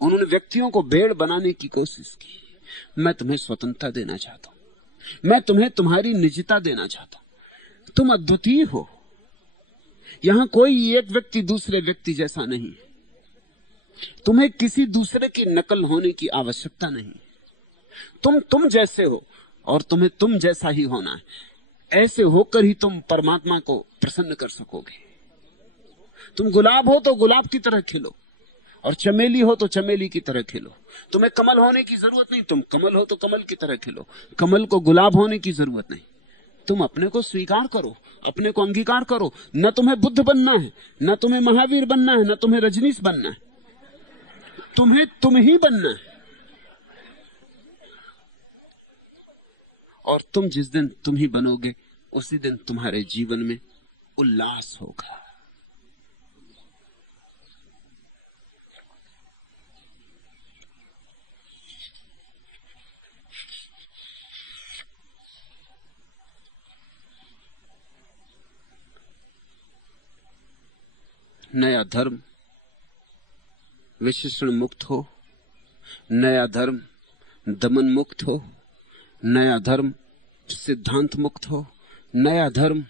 उन्होंने व्यक्तियों को भेड़ बनाने की कोशिश की। मैं तुम्हें स्वतंत्रता देना चाहता हूं, मैं तुम्हें तुम्हारी निजता देना चाहता हूं, तुम अद्वितीय हो, यहां कोई एक व्यक्ति दूसरे व्यक्ति जैसा नहीं, तुम्हें किसी दूसरे की नकल होने की आवश्यकता नहीं, तुम जैसे हो और तुम्हें तुम जैसा ही होना है। ऐसे होकर ही तुम परमात्मा को प्रसन्न कर सकोगे। तुम गुलाब हो तो गुलाब की तरह खिलो, और चमेली हो तो चमेली की तरह खिलो। तुम्हें कमल होने की जरूरत नहीं, तुम कमल हो तो कमल की तरह खिलो। कमल को गुलाब होने की जरूरत नहीं। तुम अपने को स्वीकार करो, अपने को अंगीकार करो। न तुम्हें बुद्ध बनना है, न तुम्हें महावीर बनना है, न तुम्हें रजनीश बनना है, तुम्हें तुम ही बनना है। और तुम जिस दिन तुम ही बनोगे, उसी दिन तुम्हारे जीवन में उल्लास होगा। नया धर्म विशेषण मुक्त हो, नया धर्म दमन मुक्त हो, नया धर्म सिद्धांत मुक्त हो, नया धर्म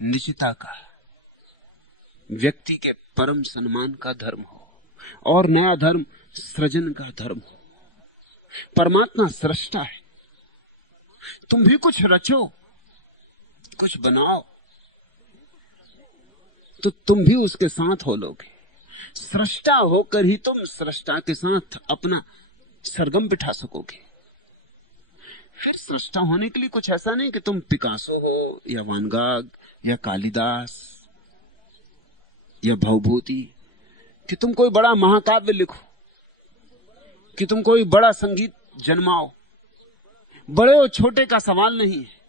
निजता का, व्यक्ति के परम सम्मान का धर्म हो, और नया धर्म सृजन का धर्म हो। परमात्मा सृष्टा है, तुम भी कुछ रचो, कुछ बनाओ, तो तुम भी उसके साथ हो लोगे। सृष्टा होकर ही तुम सृष्टा के साथ अपना सरगम बिठा सकोगे। फिर सृष्टा होने के लिए कुछ ऐसा नहीं कि तुम पिकासो हो या वान गाग या कालिदास या भवभूति, कि तुम कोई बड़ा महाकाव्य लिखो, कि तुम कोई बड़ा संगीत जन्माओ। बड़े और छोटे का सवाल नहीं है,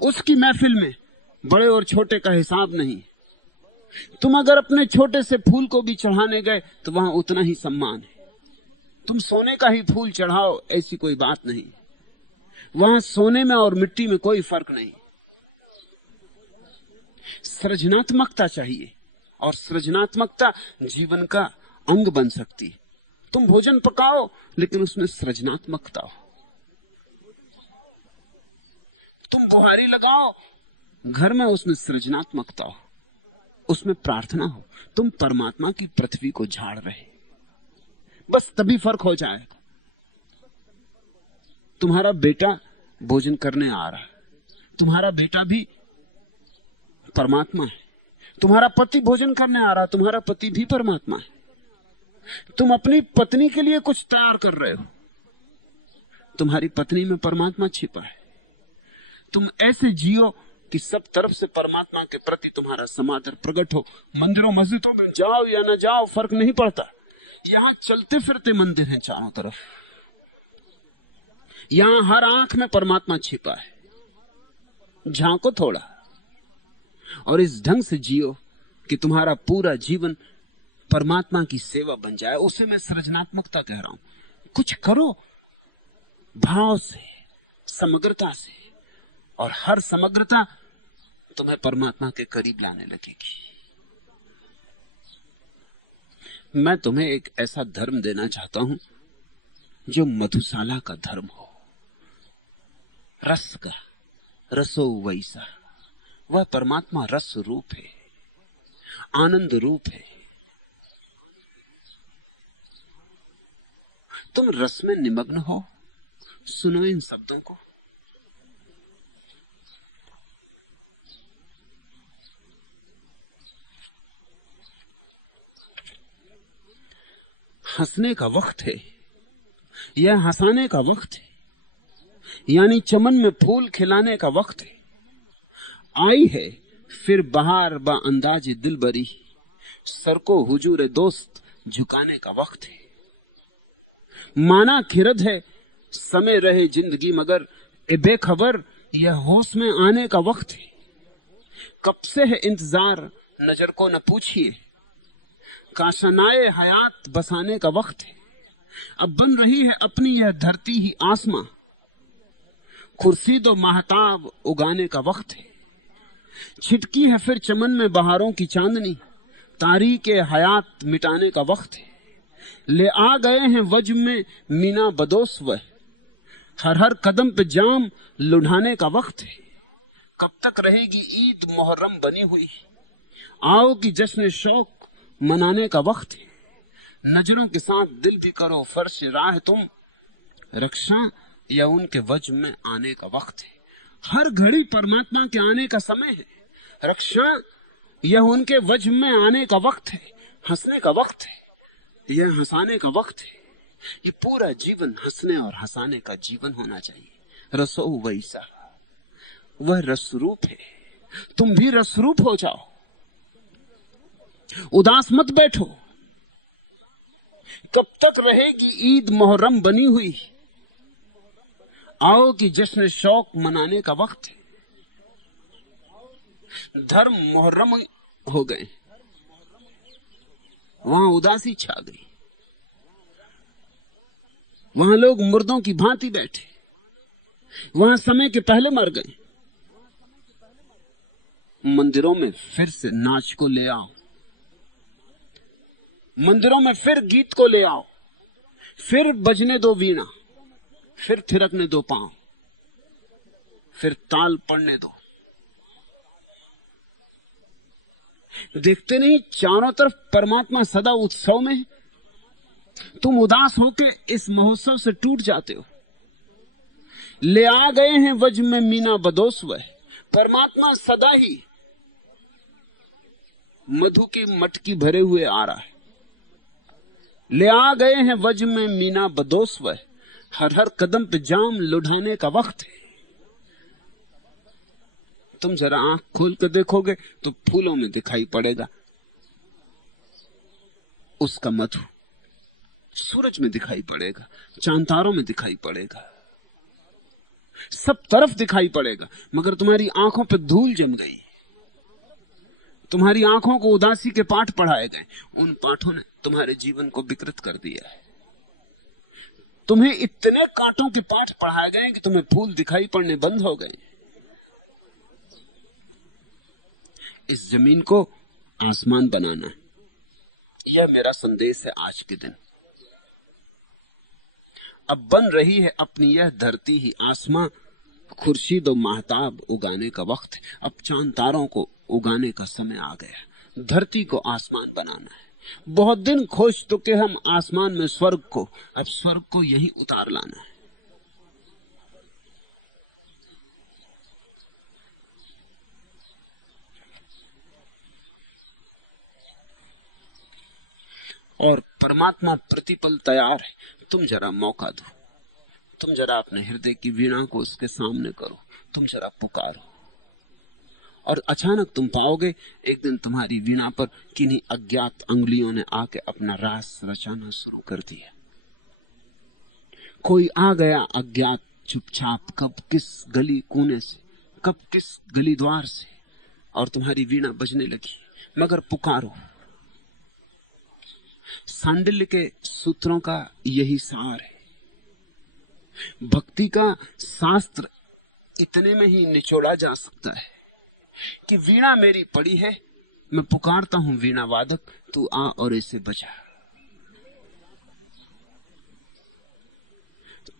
उसकी महफिल में बड़े और छोटे का हिसाब नहीं। तुम अगर अपने छोटे से फूल को भी चढ़ाने गए तो वहां उतना ही सम्मान है। तुम सोने का ही फूल चढ़ाओ, ऐसी कोई बात नहीं, वहां सोने में और मिट्टी में कोई फर्क नहीं। सृजनात्मकता चाहिए, और सृजनात्मकता जीवन का अंग बन सकती। तुम भोजन पकाओ, लेकिन उसमें सृजनात्मकता हो। तुम बुहारी लगाओ घर में, उसमें सृजनात्मकता हो, उसमें प्रार्थना हो। तुम परमात्मा की पृथ्वी को झाड़ रहे, बस तभी फर्क हो जाएगा। तुम्हारा बेटा भोजन करने आ रहा है, तुम्हारा बेटा भी परमात्मा है। तुम्हारा पति भोजन करने आ रहा है, तुम्हारा पति भी परमात्मा है। तुम अपनी पत्नी के लिए कुछ तैयार कर रहे हो, तुम्हारी पत्नी में परमात्मा छिपा है। तुम ऐसे जियो कि सब तरफ से परमात्मा के प्रति तुम्हारा समादर प्रकट हो। मंदिरों मस्जिदों में जाओ या ना जाओ फर्क नहीं पड़ता, यहां चलते फिरते मंदिर हैं चारों तरफ, यहां हर आंख में परमात्मा छिपा है। झांको थोड़ा और इस ढंग से जियो कि तुम्हारा पूरा जीवन परमात्मा की सेवा बन जाए। उसे मैं सृजनात्मकता कह रहा हूं। कुछ करो भाव से, समग्रता से, और हर समग्रता तुम्हें परमात्मा के करीब लाने लगेगी। मैं तुम्हें एक ऐसा धर्म देना चाहता हूं जो मधुशाला का धर्म हो, रस का, रसो वैसा। वह परमात्मा रस रूप है, आनंद रूप है। तुम रस में निमग्न हो। सुनो इन शब्दों को। हंसने का वक्त है, यह हंसाने का वक्त है, यानी चमन में फूल खिलाने का वक्त है। आई है फिर बहार बा अंदाज दिल बरी, सर को हुजूर दोस्त झुकाने का वक्त है। माना खिरद है समय रहे जिंदगी, मगर ए बेखबर यह होश में आने का वक्त है। कब से है इंतजार नजर को न पूछिए, काशनाए हयात बसाने का वक्त है। अब बन रही है अपनी यह धरती ही आसमां, खुर्शीद व महताब उगाने का वक्त है। छिटकी है फिर चमन में बहारों की चांदनी, तारीख हयात मिटाने का वक्त है। ले आ गए हैं वज्र में मीना बदोस, वह हर हर कदम पे जाम लुढ़ाने का वक्त है। कब तक रहेगी ईद मुहर्रम बनी हुई, आओ कि जश्न शौक मनाने का वक्त है। नजरों के साथ दिल भी करो फर्श राह तुम, रक्षा या उनके वज्र में आने का वक्त है। हर घड़ी परमात्मा के आने का समय है। रक्षा यह उनके वज्र में आने का वक्त है। हंसने का वक्त है, यह हंसाने का वक्त है। ये पूरा जीवन हंसने और हंसाने का जीवन होना चाहिए। रसो वैसा, वह रसरूप है। तुम भी रसरूप हो जाओ। उदास मत बैठो। कब तक रहेगी ईद मुहर्रम बनी हुई, आओ कि जश्न शौक मनाने का वक्त है। धर्म मुहर्रम हो गए, वहां उदासी छा गई। वहां लोग मुर्दों की भांति बैठे, वहां समय के पहले मर गए। मंदिरों में फिर से नाच को ले आओ, मंदिरों में फिर गीत को ले आओ, फिर बजने दो वीणा, फिर थिरकने दो पांव, फिर ताल पड़ने दो। देखते नहीं चारों तरफ परमात्मा सदा उत्सव में है। तुम उदास होके इस महोत्सव से टूट जाते हो। ले आ गए हैं वज्र में मीना बदोस, वह परमात्मा सदा ही मधु की मटकी भरे हुए आ रहा है। ले आ गए हैं वज्र में मीना बदोस, वह हर हर कदम पे जाम लुढ़ाने का वक्त है। तुम जरा आंख खोल कर देखोगे तो फूलों में दिखाई पड़ेगा उसका मधु, सूरज में दिखाई पड़ेगा, चांद तारों में दिखाई पड़ेगा, सब तरफ दिखाई पड़ेगा। मगर तुम्हारी आंखों पे धूल जम गई, तुम्हारी आंखों को उदासी के पाठ पढ़ाए गए। उन पाठों ने तुम्हारे जीवन को विकृत कर दिया है। तुम्हें इतने कांटों के पाठ पढ़ाए गए कि तुम्हें फूल दिखाई पड़ने बंद हो गए। इस जमीन को आसमान बनाना है, यह मेरा संदेश है आज के दिन। अब बन रही है अपनी यह धरती ही आसमां, खुर्शीद और महताब उगाने का वक्त है। अब चांद तारों को उगाने का समय आ गया। धरती को आसमान बनाना है। बहुत दिन खोज चुके हम आसमान में स्वर्ग को, अब स्वर्ग को यही उतार लाना है। और परमात्मा प्रतिपल तैयार है। तुम जरा मौका दो, तुम जरा अपने हृदय की वीणा को उसके सामने करो, तुम जरा पुकारो और अचानक तुम पाओगे एक दिन तुम्हारी वीणा पर किन्हीं अज्ञात अंगुलियों ने आके अपना रास रचाना शुरू कर दिया। कोई आ गया अज्ञात चुपचाप, कब किस गली कोने से, कब किस गली द्वार से, और तुम्हारी वीणा बजने लगी। मगर पुकारो। सांडिल्य के सूत्रों का यही सार है। भक्ति का शास्त्र इतने में ही निचोड़ा जा सकता है कि वीणा मेरी पड़ी है, मैं पुकारता हूं वीणा वादक, तू आ और इसे बजा।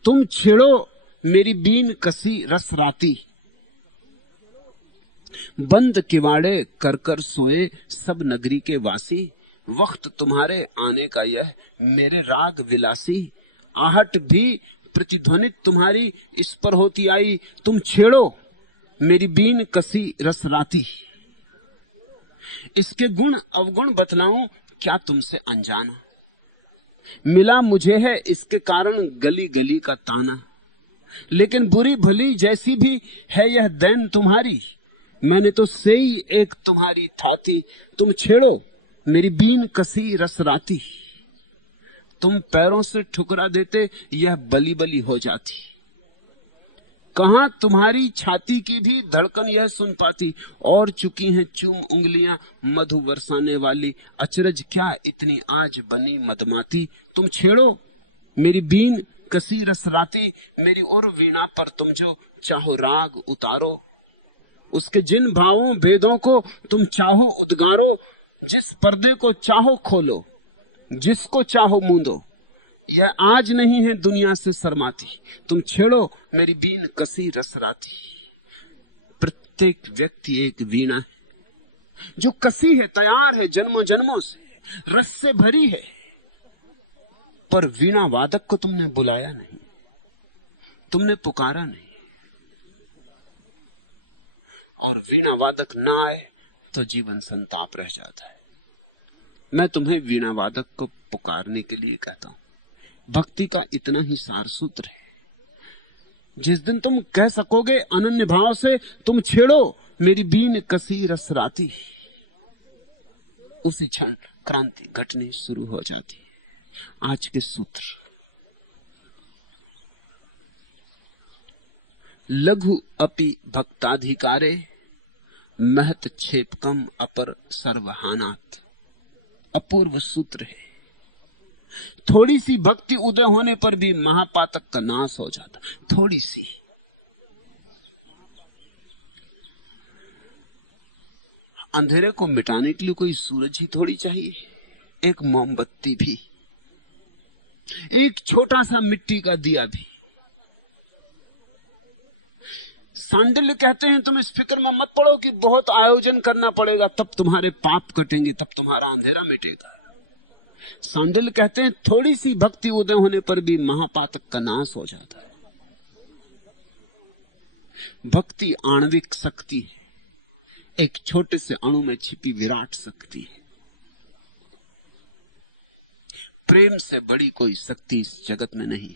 तुम छेड़ो मेरी बीन कसी रस राती, बंद किवाड़े कर कर सोए सब नगरी के वासी। वक्त तुम्हारे आने का यह मेरे राग विलासी, आहट भी प्रतिध्वनित तुम्हारी इस पर होती आई। तुम छेड़ो मेरी बीन कसी रस राती। इसके गुण अवगुण बतलाऊं क्या तुमसे अनजाना, मिला मुझे है इसके कारण गली गली का ताना। लेकिन बुरी भली जैसी भी है यह दैन तुम्हारी, मैंने तो से ही एक तुम्हारी थाती। तुम छेड़ो मेरी बीन कसी रस राती, तुम पैरों से ठुकरा देते यह बली बली हो जाती। कहां तुम्हारी छाती की भी धड़कन यह सुन पाती, और चुकी हैं चूम उंगलियां मधु बरसाने वाली। अचरज क्या इतनी आज बनी मदमाती। तुम छेड़ो मेरी बीन कसी रस राती, मेरी और वीणा पर तुम जो चाहो राग उतारो। उसके जिन भावों भेदों को तुम चाहो उद्गारो, जिस पर्दे को चाहो खोलो, जिसको चाहो मूंदो। यह आज नहीं है दुनिया से शर्माती, तुम छेड़ो मेरी बीन कसी रस राती। प्रत्येक व्यक्ति एक वीणा है जो कसी है, तैयार है जन्मों जन्मों से, रस से भरी है। पर वीणा वादक को तुमने बुलाया नहीं, तुमने पुकारा नहीं। और वीणा वादक ना आए तो जीवन संताप रह जाता है। मैं तुम्हें वीणा वादक को पुकारने के लिए कहता हूं। भक्ति का इतना ही सार सूत्र है। जिस दिन तुम कह सकोगे अनन्य भाव से, तुम छेड़ो मेरी बीन कसी रस राती, उसी क्षण क्रांति घटनी शुरू हो जाती है। आज के सूत्र, लघु अपि भक्ताधिकारे, महत क्षेपकम अपर सर्वहानात्। अपूर्व सूत्र है। थोड़ी सी भक्ति उदय होने पर भी महापातक का नाश हो जाता। थोड़ी सी। अंधेरे को मिटाने के लिए कोई सूरज ही थोड़ी चाहिए, एक मोमबत्ती भी, एक छोटा सा मिट्टी का दिया भी। सांडिल्य कहते हैं तुम इस फिक्र में मत पड़ो कि बहुत आयोजन करना पड़ेगा तब तुम्हारे पाप कटेंगे, तब तुम्हारा अंधेरा मिटेगा। सांडिल्य कहते हैं थोड़ी सी भक्ति उदय होने पर भी महापातक का नाश हो जाता है। भक्ति आणविक शक्ति है, एक छोटे से अणु में छिपी विराट शक्ति है। प्रेम से बड़ी कोई शक्ति इस जगत में नहीं।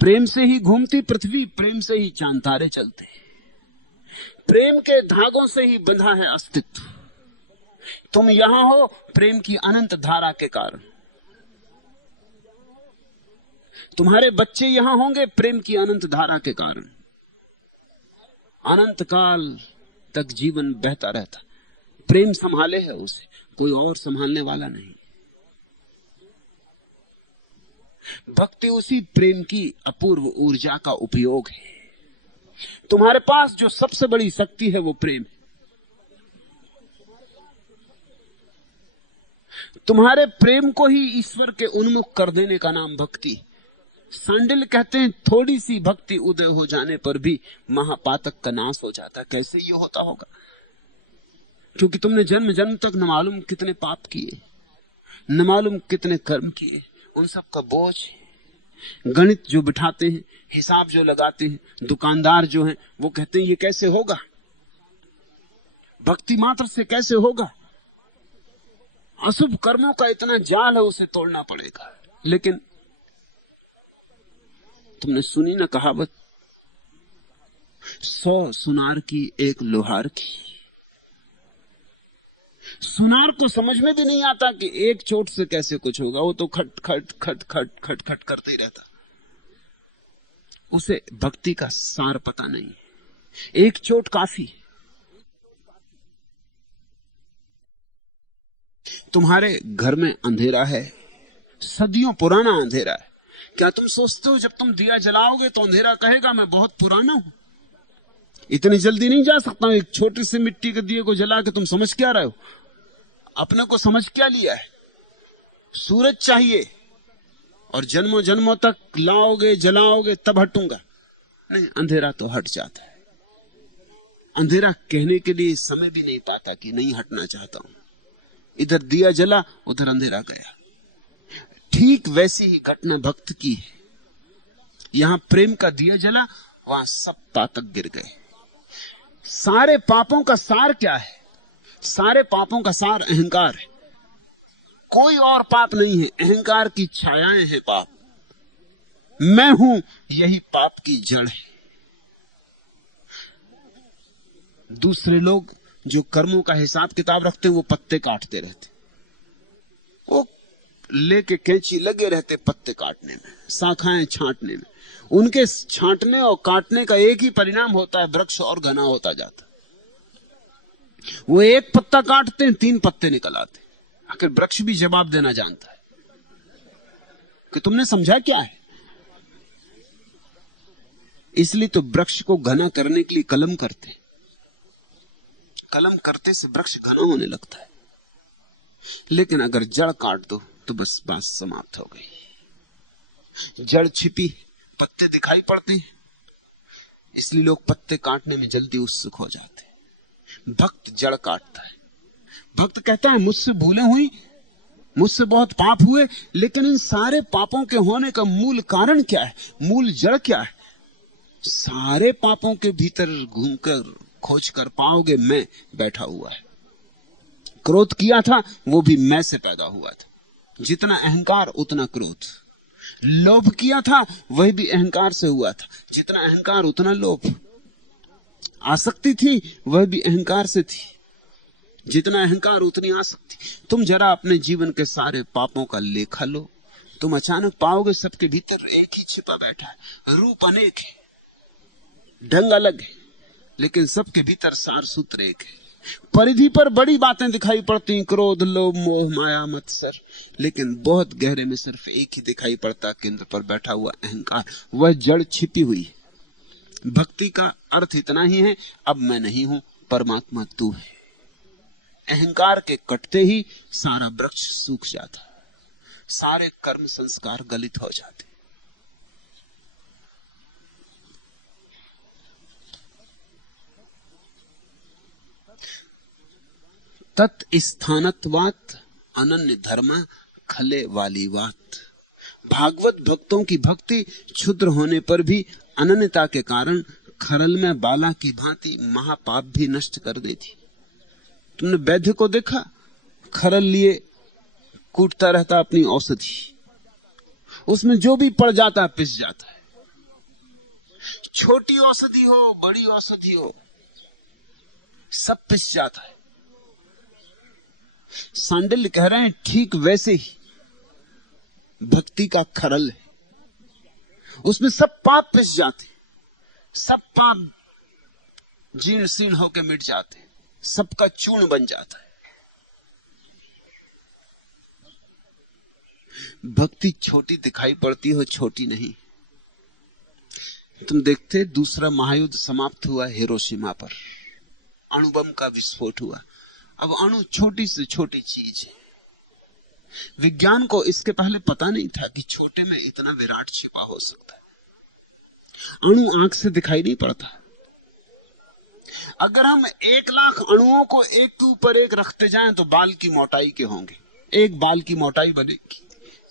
प्रेम से ही घूमती पृथ्वी, प्रेम से ही चांद तारे चलते, प्रेम के धागों से ही बंधा है अस्तित्व। तुम यहां हो प्रेम की अनंत धारा के कारण, तुम्हारे बच्चे यहां होंगे प्रेम की अनंत धारा के कारण। अनंत काल तक जीवन बहता रहता, प्रेम संभाले है उसे, कोई और संभालने वाला नहीं। भक्ति उसी प्रेम की अपूर्व ऊर्जा का उपयोग है। तुम्हारे पास जो सबसे बड़ी शक्ति है वो प्रेम है। तुम्हारे प्रेम को ही ईश्वर के उन्मुख कर देने का नाम भक्ति। सांडिल्य कहते हैं थोड़ी सी भक्ति उदय हो जाने पर भी महापातक का नाश हो जाता है। कैसे ये होता होगा? क्योंकि तुमने जन्म जन्म तक न मालूम कितने पाप किए, न मालूम कितने कर्म किए, उन सब का बोझ। गणित जो बिठाते हैं, हिसाब जो लगाते हैं, दुकानदार जो हैं, वो कहते हैं ये कैसे होगा, भक्ति मात्र से कैसे होगा। अशुभ कर्मों का इतना जाल है, उसे तोड़ना पड़ेगा। लेकिन तुमने सुनी ना कहावत, 100 सुनार की एक लोहार की। सुनार को समझ में भी नहीं आता कि एक चोट से कैसे कुछ होगा, वो तो खट खट खट खट खट खट करते ही रहता। उसे भक्ति का सार पता नहीं। एक चोट काफी। तुम्हारे घर में अंधेरा है, सदियों पुराना अंधेरा है। क्या तुम सोचते हो जब तुम दिया जलाओगे तो अंधेरा कहेगा मैं बहुत पुराना हूं? इतनी जल्दी नहीं जा सकता। एक छोटे से मिट्टी के दिए को जला के तुम समझ क्या रहे हो? अपने को समझ क्या लिया है? सूरज चाहिए और जन्मों जन्मों तक लाओगे जलाओगे तब हटूंगा। नहीं, अंधेरा तो हट जाता है। अंधेरा कहने के लिए समय भी नहीं पाता कि नहीं हटना चाहता हूं। इधर दिया जला, उधर अंधेरा गया। ठीक वैसी ही घटना भक्त की है। यहां प्रेम का दिया जला, वहां सब पातक गिर गए। सारे पापों का सार क्या है? सारे पापों का सार अहंकार है। कोई और पाप नहीं है, अहंकार की छायाएं हैं पाप। मैं हूं, यही पाप की जड़ है। दूसरे लोग जो कर्मों का हिसाब किताब रखते हैं वो पत्ते काटते रहते, वो लेके कैंची लगे रहते पत्ते काटने में, शाखाएं छांटने में। उनके छांटने और काटने का एक ही परिणाम होता है, वृक्ष और घना होता जाता। वो एक पत्ता काटते हैं, 3 पत्ते निकल आते। आखिर वृक्ष भी जवाब देना जानता है कि तुमने समझा क्या है। इसलिए तो वृक्ष को घना करने के लिए कलम करते हैं। कलम करते से वृक्ष घना होने लगता है। लेकिन अगर जड़ काट दो तो बस बात समाप्त हो गई। जड़ छिपी, पत्ते दिखाई पड़ते हैं, इसलिए लोग पत्ते काटने में जल्दी उत्सुक हो जाते हैं। भक्त जड़ काटता है। भक्त कहता है मुझसे भूलें हुई, मुझसे बहुत पाप हुए, लेकिन इन सारे पापों के होने का मूल कारण क्या है? मूल जड़ क्या है? सारे पापों के भीतर घूमकर खोज कर पाओगे मैं बैठा हुआ है। क्रोध किया था वो भी मैं से पैदा हुआ था। जितना अहंकार उतना क्रोध। लोभ किया था वह भी अहंकार से हुआ था। जितना अहंकार उतना लोभ। आसक्ति थी वह भी अहंकार से थी। जितना अहंकार उतनी आसक्ति। तुम जरा अपने जीवन के सारे पापों का लेखा लो, तुम अचानक पाओगे सबके भीतर एक ही छिपा बैठा है। रूप अनेक है, ढंग अलग है, लेकिन सबके भीतर सार सूत्र एक है। परिधि पर बड़ी बातें दिखाई पड़ती, क्रोध लोभ मोह माया मत्सर, लेकिन बहुत गहरे में सिर्फ एक ही दिखाई पड़ता, केंद्र पर बैठा हुआ अहंकार। वह जड़ छिपी हुई है। भक्ति का अर्थ इतना ही है, अब मैं नहीं हूं, परमात्मा तू है। अहंकार के कटते ही सारा वृक्ष सूख जाता, सारे कर्म संस्कार गलित हो जाते। तत् स्थानत्वात् अनन्य धर्म खले वाली बात। भागवत भक्तों की भक्ति क्षुद्र होने पर भी अनन्यता के कारण खरल में बाला की भांति महापाप भी नष्ट कर देती। तुमने वैद्य को देखा? खरल लिए कूटता रहता अपनी औषधि, उसमें जो भी पड़ जाता है पिस जाता है। छोटी औषधि हो बड़ी औषधि हो सब पिस जाता है। सांडिल्य कह रहे हैं ठीक वैसे ही भक्ति का खरल है, उसमें सब पाप पिस जाते, सब पाप जीर्ण शीर्ण होकर मिट जाते, सबका चूर्ण बन जाता है। भक्ति छोटी दिखाई पड़ती हो, छोटी नहीं। तुम देखते दूसरा महायुद्ध समाप्त हुआ हिरोशिमा पर, अणुबम का विस्फोट हुआ। अब अणु छोटी से छोटी चीज है। विज्ञान को इसके पहले पता नहीं था कि छोटे में इतना विराट छिपा हो सकता है। अणु आंख से दिखाई नहीं पड़ता। अगर हम 1,00,000 अणुओं को एक के ऊपर एक रखते जाएं तो बाल की मोटाई के होंगे, एक बाल की मोटाई बनेगी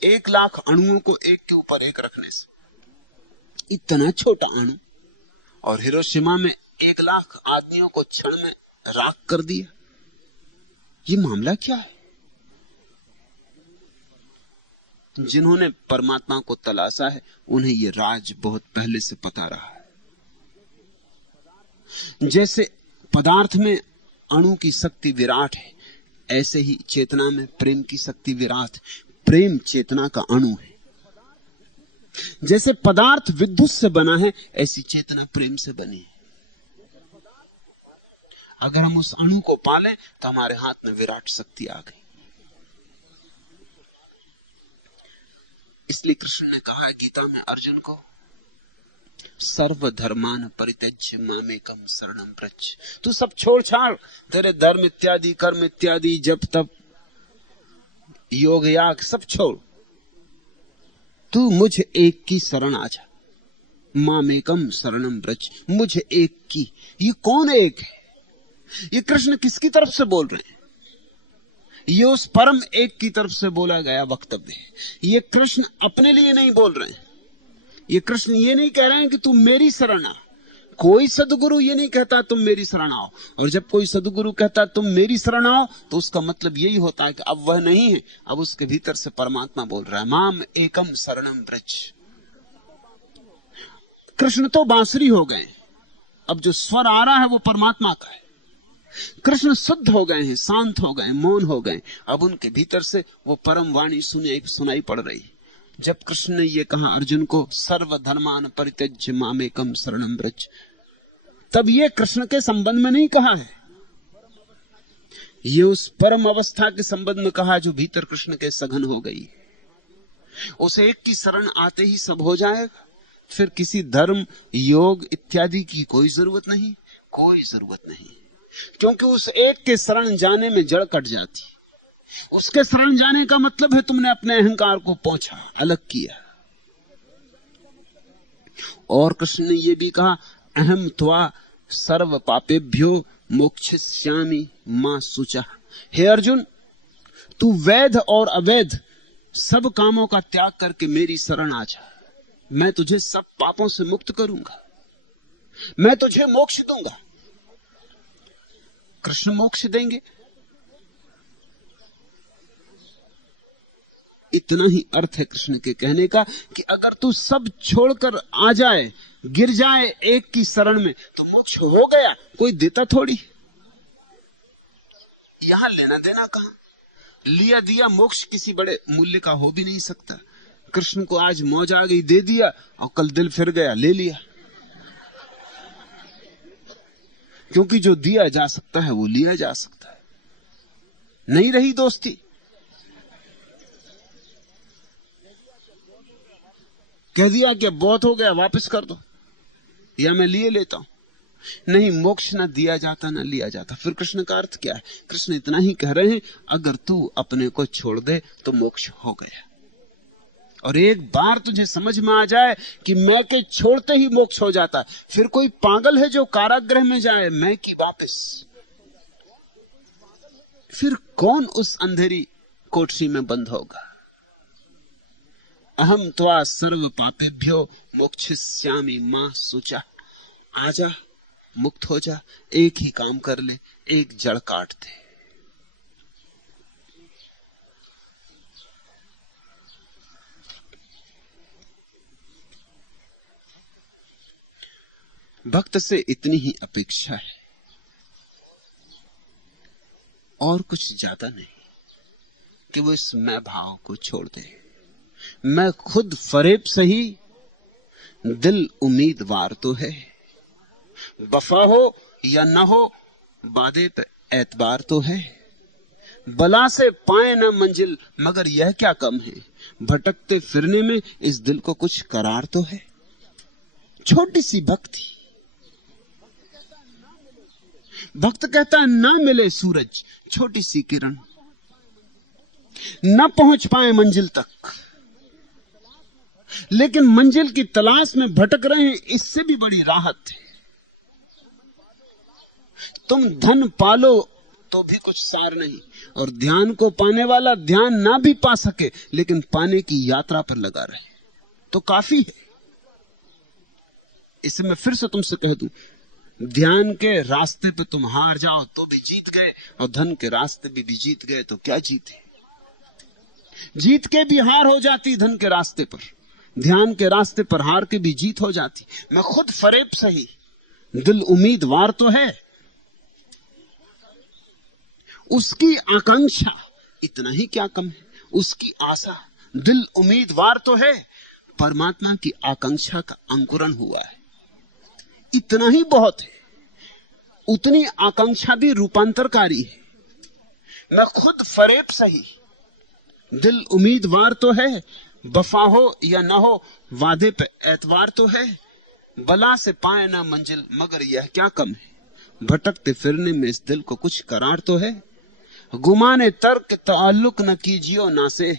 1,00,000 अणुओं को एक के ऊपर एक रखने से। इतना छोटा अणु, और हिरोशिमा में 1,00,000 आदमियों को क्षण में राख कर दिया। ये मामला क्या है? जिन्होंने परमात्मा को तलाशा है उन्हें यह राज बहुत पहले से पता रहा है। जैसे पदार्थ में अणु की शक्ति विराट है, ऐसे ही चेतना में प्रेम की शक्ति विराट। प्रेम चेतना का अणु है। जैसे पदार्थ विद्युत से बना है, ऐसी चेतना प्रेम से बनी है। अगर हम उस अणु को पालें तो हमारे हाथ में विराट शक्ति आ गई। इसलिए कृष्ण ने कहा है गीता में अर्जुन को, सर्वधर्मान परित्यज्य मामेकम शरणं व्रज। तू सब छोड़ छाड़, तेरे धर्म इत्यादि, कर्म इत्यादि, जप तप, योग याग सब छोड़, तू मुझे एक की शरण आ जा। मामेकम शरणं व्रज, मुझे एक की। ये कौन एक है? ये कृष्ण किसकी तरफ से बोल रहे हैं? ये उस परम एक की तरफ से बोला गया वक्तव्य है। ये कृष्ण अपने लिए नहीं बोल रहे हैं। ये कृष्ण ये नहीं कह रहे हैं कि तुम मेरी शरण आ। कोई सदगुरु ये नहीं कहता तुम मेरी शरण आओ। और जब कोई सदगुरु कहता तुम मेरी शरण आओ, तो उसका मतलब यही होता है कि अब वह नहीं है, अब उसके भीतर से परमात्मा बोल रहा है, माम एकम शरणं व्रज। कृष्ण तो बांसुरी हो गए, अब जो स्वर आ रहा है वो परमात्मा का है। कृष्ण शुद्ध हो गए हैं, शांत हो गए, मौन हो गए। अब उनके भीतर से वो परम वाणी सुनाई पड़ रही। जब कृष्ण ने ये कहा अर्जुन को, सर्वधर्मान परित्यज्य मामेकम शरणं व्रज, तब ये कृष्ण के संबंध में नहीं कहा है, ये उस परम अवस्था के संबंध में कहा जो भीतर कृष्ण के सघन हो गई। उस एक की शरण आते ही सब हो जाएगा। फिर किसी धर्म, योग इत्यादि की कोई जरूरत नहीं, कोई जरूरत नहीं। क्योंकि उस एक के शरण जाने में जड़ कट जाती। उसके शरण जाने का मतलब है तुमने अपने अहंकार को पोंछा, अलग किया। और कृष्ण ने यह भी कहा, अहम त्वा सर्व पापेभ्यो मोक्षयिष्यामि मा शुचा। हे अर्जुन, तू वैध और अवैध सब कामों का त्याग करके मेरी शरण आ जा। मैं तुझे सब पापों से मुक्त करूंगा, मैं तुझे मोक्ष दूंगा। कृष्ण मोक्ष देंगे, इतना ही अर्थ है कृष्ण के कहने का कि अगर तू सब छोड़कर आ जाए, गिर जाए एक की शरण में, तो मोक्ष हो गया। कोई देता थोड़ी, यहां लेना देना कहां, लिया दिया मोक्ष किसी बड़े मूल्य का हो भी नहीं सकता। कृष्ण को आज मौज आ गई, दे दिया, और कल दिल फिर गया, ले लिया। क्योंकि जो दिया जा सकता है वो लिया जा सकता है। नहीं रही दोस्ती, कह दिया कि बहुत हो गया, वापस कर दो, या मैं लिए लेता हूं। नहीं, मोक्ष ना दिया जाता ना लिया जाता। फिर कृष्ण का अर्थ क्या है? कृष्ण इतना ही कह रहे हैं, अगर तू अपने को छोड़ दे तो मोक्ष हो गया। और एक बार तुझे समझ में आ जाए कि मैं के छोड़ते ही मोक्ष हो जाता है, फिर कोई पागल है जो कारागृह में जाए मैं की वापस। फिर कौन उस अंधेरी कोठरी में बंद होगा? अहम त्वा सर्व पापेभ्यो मोक्षयिष्यामि मा शुचा। आजा, मुक्त हो जा, एक ही काम कर ले, एक जड़ काट दे। भक्त से इतनी ही अपेक्षा है, और कुछ ज्यादा नहीं, कि वो इस मैं भाव को छोड़ दे। मैं खुद फरेब सही, दिल उम्मीदवार तो है। वफा हो या ना हो, वादे पे एतबार तो है। बला से पाए ना मंजिल, मगर यह क्या कम है, भटकते फिरने में इस दिल को कुछ करार तो है। छोटी सी भक्ति। भक्त कहता है ना मिले सूरज, छोटी सी किरण, न पहुंच पाए मंजिल तक, लेकिन मंजिल की तलाश में भटक रहे हैं, इससे भी बड़ी राहत है। तुम धन पालो तो भी कुछ सार नहीं, और ध्यान को पाने वाला ध्यान ना भी पा सके लेकिन पाने की यात्रा पर लगा रहे तो काफी है। इसे मैं फिर से तुमसे कह दूं, ध्यान के रास्ते पे तुम हार जाओ तो भी जीत गए, और धन के रास्ते पे भी जीत गए तो क्या जीते? जीत के भी हार हो जाती धन के रास्ते पर, ध्यान के रास्ते पर हार के भी जीत हो जाती। मैं खुद फरेब सही, दिल उम्मीदवार तो है, उसकी आकांक्षा इतना ही क्या कम है, उसकी आशा, दिल उम्मीदवार तो है, परमात्मा की आकांक्षा का अंकुरण हुआ है, इतना ही बहुत है। उतनी आकांक्षा भी रूपांतरकारी है। मैं खुद फरेब सही, दिल उम्मीदवार तो है, वफा हो या ना हो वादे पे एतवार तो है, बला से पाए ना मंजिल मगर यह क्या कम है, भटकते फिरने में इस दिल को कुछ करार तो है। गुमाने तर्क ताल्लुक न कीजियो ना से,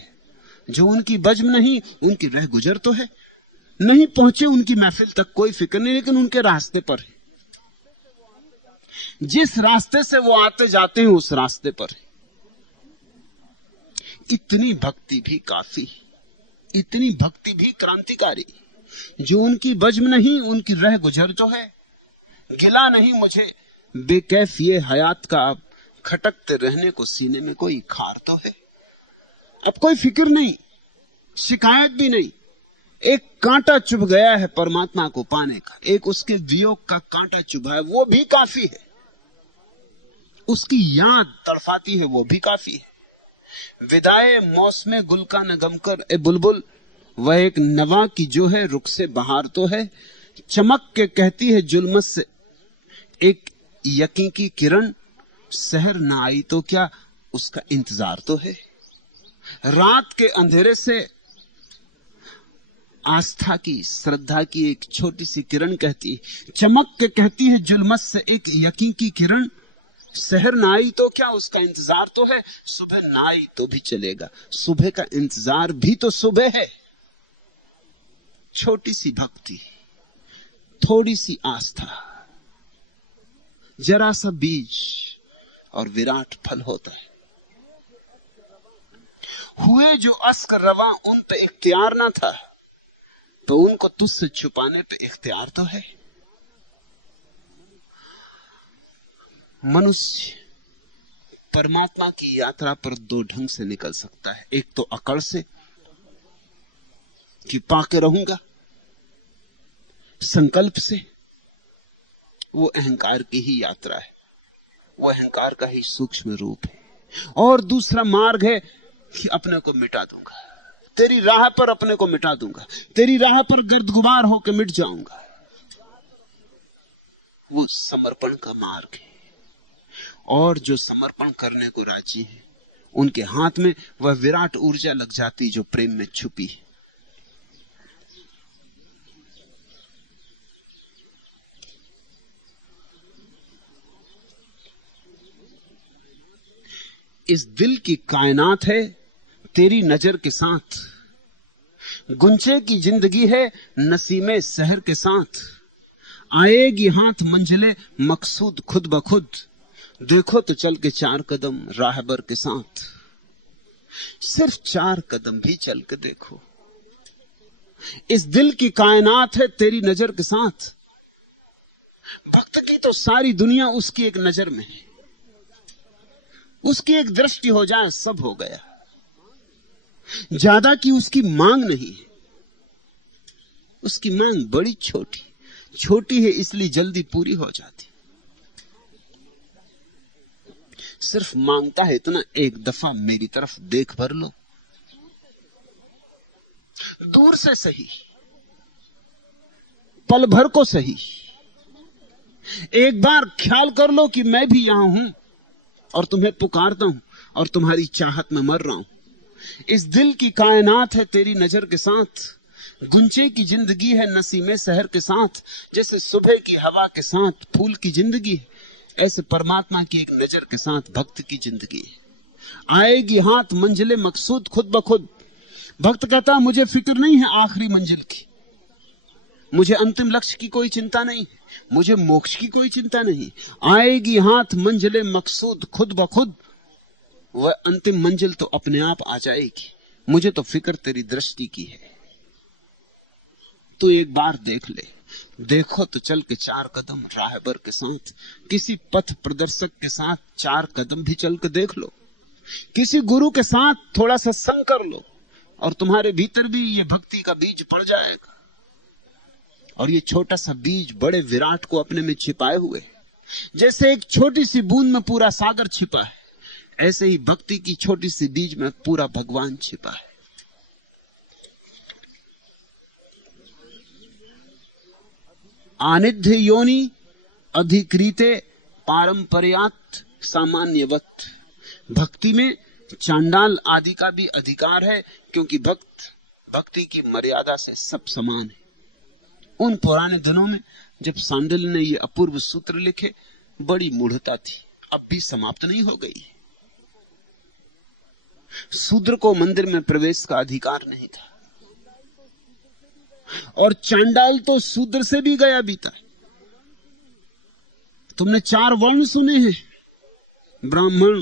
जो उनकी बज्म नहीं उनकी रह गुजर तो है। नहीं पहुंचे उनकी महफिल तक कोई फिक्र नहीं, लेकिन उनके रास्ते पर है, जिस रास्ते से वो आते जाते हैं उस रास्ते पर है। इतनी भक्ति भी काफी, इतनी भक्ति भी क्रांतिकारी। जो उनकी बज्म नहीं उनकी रह गुजर तो है। गिला नहीं मुझे बेकैफ ये हयात का, अब खटकते रहने को सीने में कोई खार तो है। अब कोई फिक्र नहीं, शिकायत भी नहीं। एक कांटा चुभ गया है परमात्मा को पाने का, एक उसके वियोग का कांटा चुभा है, वो भी काफी है। उसकी याद तड़फाती है, वो भी काफी है। विदाए मौसमे गुल का न गम कर ए बुलबुल, वह एक नवा की जो है रुख से बहार तो है। चमक के कहती है जुल्मत से एक यकीन की किरण, सहर ना आई तो क्या उसका इंतजार तो है। रात के अंधेरे से आस्था की श्रद्धा की एक छोटी सी किरण कहती है, चमक के कहती है जुल्मत से एक यकीन की किरण, शहर ना आई तो क्या उसका इंतजार तो है। सुबह ना आई तो भी चलेगा, सुबह का इंतजार भी तो सुबह है। छोटी सी भक्ति, थोड़ी सी आस्था, जरा सा बीज और विराट फल होता है। हुए जो अस्क रवा उन पे इख्तियार ना था, तो उनको तुझसे छुपाने पे इख्तियार तो है। मनुष्य परमात्मा की यात्रा पर दो ढंग से निकल सकता है। एक तो अकड़ से कि पाके रहूंगा, संकल्प से, वो अहंकार की ही यात्रा है, वो अहंकार का ही सूक्ष्म रूप है। और दूसरा मार्ग है कि अपने को मिटा दूंगा, तेरी राह पर अपने को मिटा दूंगा, तेरी राह पर गर्द गुबार होकर मिट जाऊंगा। वो समर्पण का मार्ग है। और जो समर्पण करने को राजी है, उनके हाथ में वह विराट ऊर्जा लग जाती जो प्रेम में छुपी है। इस दिल की कायनात है तेरी नजर के साथ, गुंचे की जिंदगी है नसीमे सहर के साथ। आएगी हाथ मंजिले मकसूद खुद ब खुद, देखो तो चल के 4 कदम राहबर के साथ। सिर्फ 4 कदम भी चल के देखो। इस दिल की कायनात है तेरी नजर के साथ। भक्त की तो सारी दुनिया उसकी एक नजर में है, उसकी एक दृष्टि हो जाए सब हो गया। ज्यादा की उसकी मांग नहीं है, उसकी मांग बड़ी छोटी छोटी है, इसलिए जल्दी पूरी हो जाती। सिर्फ मांगता है इतना, एक दफा मेरी तरफ देख भर लो, दूर से सही, पल भर को सही, एक बार ख्याल कर लो कि मैं भी यहां हूं और तुम्हें पुकारता हूं और तुम्हारी चाहत में मर रहा हूं। इस दिल की कायनात है तेरी नजर के साथ, गुंचे की जिंदगी है नसीमे शहर के साथ। जैसे सुबह की हवा के साथ फूल की जिंदगी है, ऐसे परमात्मा की एक नजर के साथ भक्त की जिंदगी है। आएगी हाथ मंजिले मकसूद खुद ब खुद। भक्त कहता मुझे फिक्र नहीं है आखिरी मंजिल की, मुझे अंतिम लक्ष्य की कोई चिंता नहीं, मुझे मोक्ष की कोई चिंता नहीं। आएगी हाथ मंजिले मकसूद खुद ब खुद, वह अंतिम मंजिल तो अपने आप आ जाएगी। मुझे तो फिक्र तेरी दृष्टि की है। तू एक बार देख ले, देखो तो चल के 4 कदम राहबर के साथ, किसी पथ प्रदर्शक के साथ 4 कदम भी चल के देख लो, किसी गुरु के साथ थोड़ा सा संग कर लो, और तुम्हारे भीतर भी ये भक्ति का बीज पड़ जाएगा। और ये छोटा सा बीज बड़े विराट को अपने में छिपाए हुए। जैसे एक छोटी सी बूंद में पूरा सागर छिपा है, ऐसे ही भक्ति की छोटी सी बीज में पूरा भगवान छिपा है। आनिध्य योनि अधिकृते पारंपरियात सामान्यवत। भक्ति में चांडाल आदि का भी अधिकार है, क्योंकि भक्ति की मर्यादा से सब समान है। उन पुराने दिनों में जब सांडिल्य ने ये अपूर्व सूत्र लिखे, बड़ी मूढ़ता थी, अब भी समाप्त नहीं हो गई। शूद्र को मंदिर में प्रवेश का अधिकार नहीं था, और चांडाल तो शूद्र से भी गया बीता। तुमने 4 वर्ण सुने हैं, ब्राह्मण,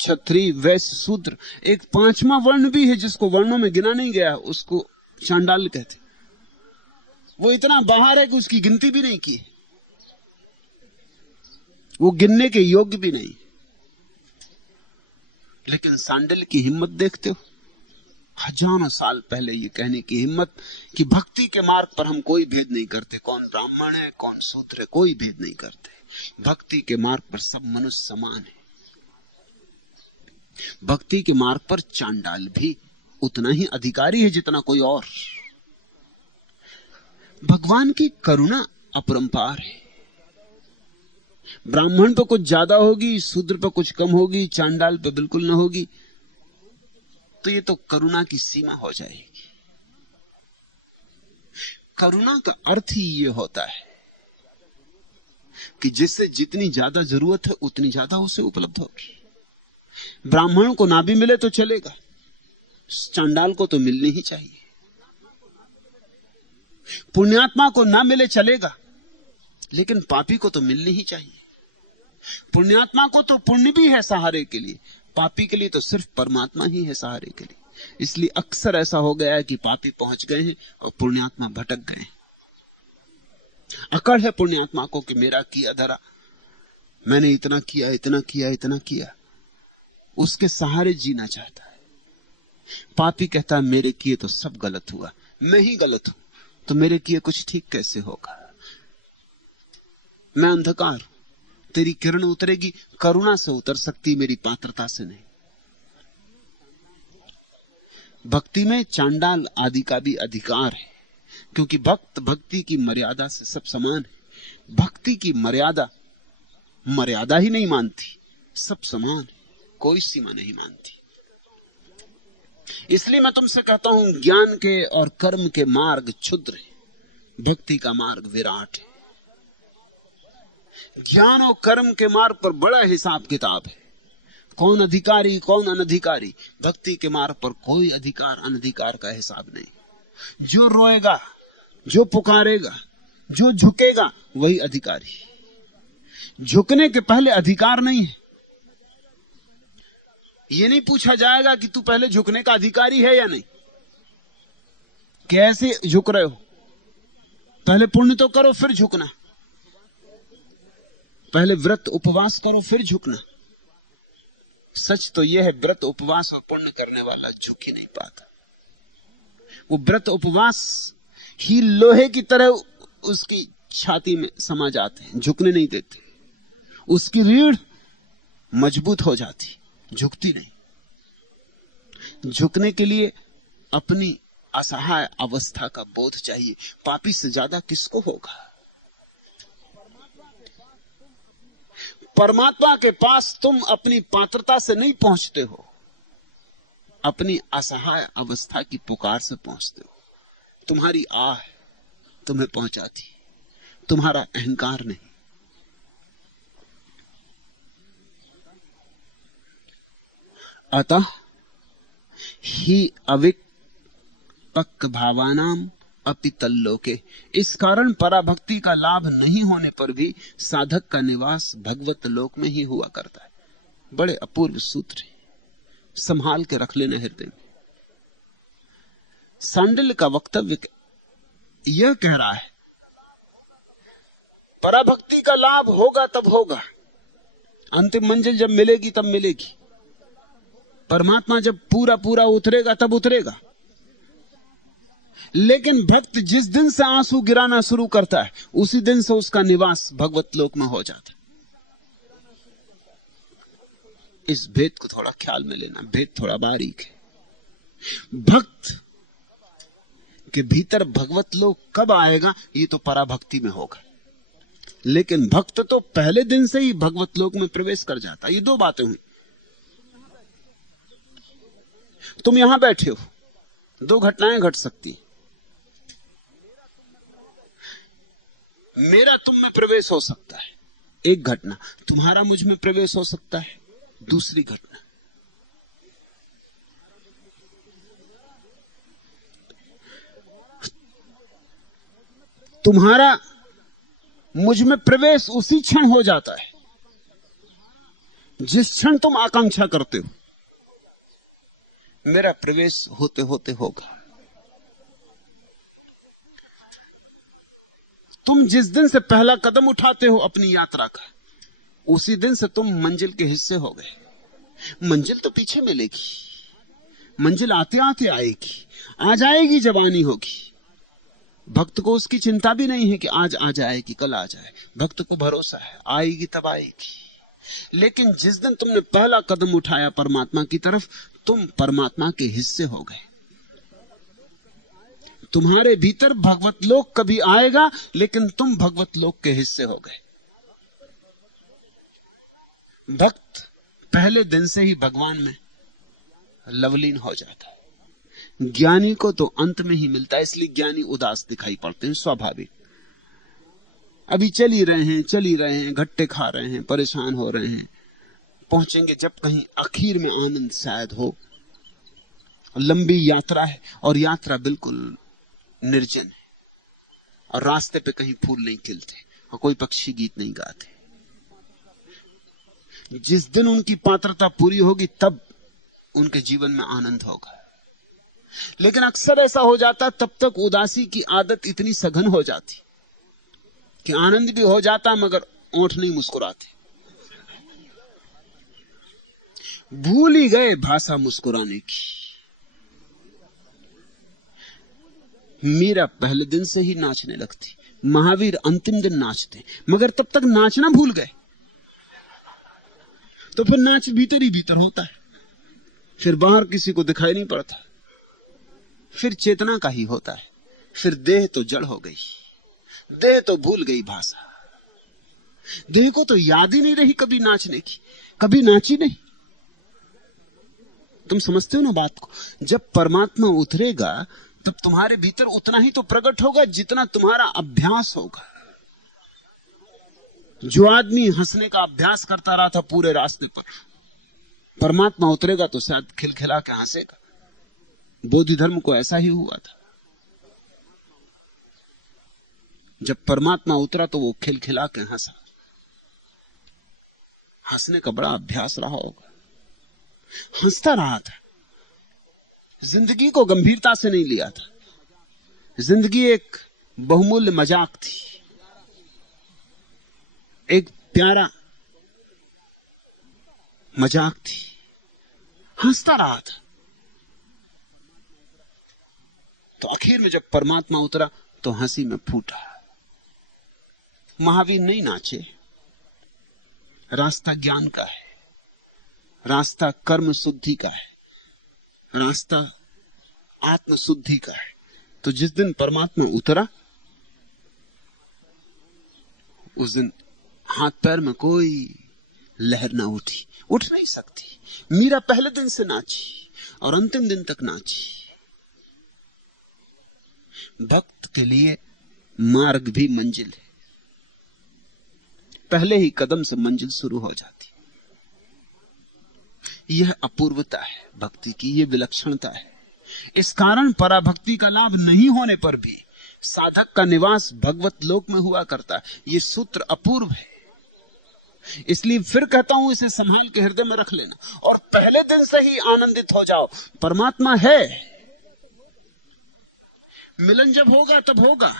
क्षत्रिय, वैश्य, शूद्र। एक 5वां वर्ण भी है जिसको वर्णों में गिना नहीं गया, उसको चांडाल कहते। वो इतना बाहर है कि उसकी गिनती भी नहीं की, वो गिनने के योग्य भी नहीं। लेकिन सांडिल्य की हिम्मत देखते हो, हजारों साल पहले ये कहने की हिम्मत कि भक्ति के मार्ग पर हम कोई भेद नहीं करते, कौन ब्राह्मण है कौन शूद्र है, कोई भेद नहीं करते। भक्ति के मार्ग पर सब मनुष्य समान है। भक्ति के मार्ग पर चांडाल भी उतना ही अधिकारी है जितना कोई और। भगवान की करुणा अपरंपार है। ब्राह्मण पे कुछ ज्यादा होगी, शूद्र पे कुछ कम होगी, चांडाल पे बिल्कुल ना होगी, तो ये तो करुणा की सीमा हो जाएगी। करुणा का अर्थ ही ये होता है कि जिससे जितनी ज्यादा जरूरत है उतनी ज्यादा उसे उपलब्ध होगी। ब्राह्मण को ना भी मिले तो चलेगा, चांडाल को तो मिलनी ही चाहिए। पुण्यात्मा को ना मिले चलेगा, लेकिन पापी को तो मिलनी ही चाहिए। पुण्यात्मा को तो पुण्य भी है सहारे के लिए, पापी के लिए तो सिर्फ परमात्मा ही है सहारे के लिए। इसलिए अक्सर ऐसा हो गया है कि पापी पहुंच गए हैं और पुण्यात्मा भटक गए। अकड़ है पुण्यात्मा को कि मेरा किया धरा, मैंने इतना किया इतना किया इतना किया, उसके सहारे जीना चाहता है। पापी कहता है मेरे किए तो सब गलत हुआ, मैं ही गलत हूं, तो मेरे किए कुछ ठीक कैसे होगा। मैं अंधकार हूं, तेरी किरण उतरेगी, करुणा से उतर सकती, मेरी पात्रता से नहीं। भक्ति में चांडाल आदि का भी अधिकार है, क्योंकि भक्त भक्ति की मर्यादा से सब समान है। भक्ति की मर्यादा ही नहीं मानती, सब समान है, कोई सीमा नहीं मानती। इसलिए मैं तुमसे कहता हूं, ज्ञान के और कर्म के मार्ग क्षुद्र है, भक्ति का मार्ग विराट है। ज्ञान और कर्म के मार्ग पर बड़ा हिसाब किताब है, कौन अधिकारी कौन अनधिकारी। भक्ति के मार्ग पर कोई अधिकार अनधिकार का हिसाब नहीं। जो रोएगा, जो पुकारेगा, जो झुकेगा, वही अधिकारी। झुकने के पहले अधिकार नहीं है। ये नहीं पूछा जाएगा कि तू पहले झुकने का अधिकारी है या नहीं, कैसे झुक रहे हो। पहले पुण्य तो करो फिर झुकना, पहले व्रत उपवास करो फिर झुकना। सच तो यह है, व्रत उपवास और पुण्य करने वाला झुक ही नहीं पाता। वो व्रत उपवास ही लोहे की तरह उसकी छाती में समा जाते हैं, झुकने नहीं देते। उसकी रीढ़ मजबूत हो जाती, झुकती नहीं। झुकने के लिए अपनी असहाय अवस्था का बोध चाहिए। पापी से ज्यादा किसको होगा। परमात्मा के पास तुम अपनी पात्रता से नहीं पहुंचते हो, अपनी असहाय अवस्था की पुकार से पहुंचते हो। तुम्हारी आह तुम्हें पहुंचाती, तुम्हारा अहंकार नहीं। अतः ही अविक्पक्क भावानाम अपि तल्लोके। इस कारण पराभक्ति का लाभ नहीं होने पर भी साधक का निवास भगवत लोक में ही हुआ करता है। बड़े अपूर्व सूत्र है, संभाल के रख लेना हृदय में। सांडिल्य का वक्तव्य यह कह रहा है, पराभक्ति का लाभ होगा तब होगा, अंतिम मंजिल जब मिलेगी तब मिलेगी। परमात्मा जब पूरा पूरा उतरेगा तब उतरेगा। लेकिन भक्त जिस दिन से आंसू गिराना शुरू करता है उसी दिन से उसका निवास भगवत लोक में हो जाता है। इस भेद को थोड़ा ख्याल में लेना, भेद थोड़ा बारीक है। भक्त के भीतर भगवत लोक कब आएगा ये तो पराभक्ति में होगा, लेकिन भक्त तो पहले दिन से ही भगवत लोक में प्रवेश कर जाता है। ये दो बातें हुई। तुम यहां बैठे हो, दो घटनाएं घट सकती। मेरा तुम में प्रवेश हो सकता है, एक घटना। तुम्हारा मुझ में प्रवेश हो सकता है, दूसरी घटना। तुम्हारा मुझ में प्रवेश उसी क्षण हो जाता है जिस क्षण तुम आकांक्षा करते हो। मेरा प्रवेश होते होते होगा। तुम जिस दिन से पहला कदम उठाते हो अपनी यात्रा का, उसी दिन से तुम मंजिल के हिस्से हो गए। मंजिल तो पीछे मिलेगी, मंजिल आते आते आएगी, आ जाएगी जब आनी होगी। भक्त को उसकी चिंता भी नहीं है कि आज आ जाएगी कल आ जाए। भक्त को भरोसा है आएगी तब आएगी। लेकिन जिस दिन तुमने पहला कदम उठाया परमात्मा की तरफ, तुम परमात्मा के हिस्से हो गए। तुम्हारे भीतर भगवत लोक कभी आएगा, लेकिन तुम भगवत लोक के हिस्से हो गए। भक्त पहले दिन से ही भगवान में लवलीन हो जाता है। ज्ञानी को तो अंत में ही मिलता है, इसलिए ज्ञानी उदास दिखाई पड़ते हैं, स्वाभाविक। अभी चल ही रहे हैं, घट्टे खा रहे हैं, परेशान हो रहे हैं। पहुंचेंगे जब कहीं आखिर में आनंद शायद हो। लंबी यात्रा है और यात्रा बिल्कुल निर्जन है, और रास्ते पे कहीं फूल नहीं खिलते और कोई पक्षी गीत नहीं गाते। जिस दिन उनकी पात्रता पूरी होगी तब उनके जीवन में आनंद होगा। लेकिन अक्सर ऐसा हो जाता, तब तक उदासी की आदत इतनी सघन हो जाती कि आनंद भी हो जाता मगर ओंठ नहीं मुस्कुराते। भूल ही गए भाषा मुस्कुराने की। मीरा पहले दिन से ही नाचने लगती, महावीर अंतिम दिन नाचते, मगर तब तक नाचना भूल गए। तो फिर नाच भीतर ही भीतर होता है, फिर बाहर किसी को दिखाई नहीं पड़ता, फिर चेतना का ही होता है। फिर देह तो जड़ हो गई, देह तो भूल गई भाषा। देह को तो याद ही नहीं रही कभी नाचने की, कभी नाची नहीं। तुम समझते हो ना बात को? जब परमात्मा उतरेगा तब तुम्हारे भीतर उतना ही तो प्रकट होगा जितना तुम्हारा अभ्यास होगा। जो आदमी हंसने का अभ्यास करता रहा था पूरे रास्ते पर, परमात्मा उतरेगा तो शायद खिलखिला के हंसेगा। बोधि धर्म को ऐसा ही हुआ था। जब परमात्मा उतरा तो वो खिलखिला के हंसा। हंसने का बड़ा अभ्यास रहा होगा, हंसता रहा था। जिंदगी को गंभीरता से नहीं लिया था। जिंदगी एक बहुमूल्य मजाक थी, एक प्यारा मजाक थी। हंसता रहा था। तो आखिर में जब परमात्मा उतरा तो हंसी में फूटा। महावीर नहीं नाचे। रास्ता ज्ञान का है, रास्ता कर्म शुद्धि का है, रास्ता आत्म शुद्धि का है। तो जिस दिन परमात्मा उतरा उस दिन हाथ पैर में कोई लहर ना उठी, उठ नहीं सकती। मीरा पहले दिन से नाची और अंतिम दिन तक नाची। भक्त के लिए मार्ग भी मंजिल है, पहले ही कदम से मंजिल शुरू हो जाती। यह अपूर्वता है भक्ति की, यह विलक्षणता है। इस कारण पराभक्ति का लाभ नहीं होने पर भी साधक का निवास भगवत लोक में हुआ करता है। यह सूत्र अपूर्व है। इसलिए फिर कहता हूं, इसे संभाल के हृदय में रख लेना और पहले दिन से ही आनंदित हो जाओ। परमात्मा है, मिलन जब होगा तब होगा।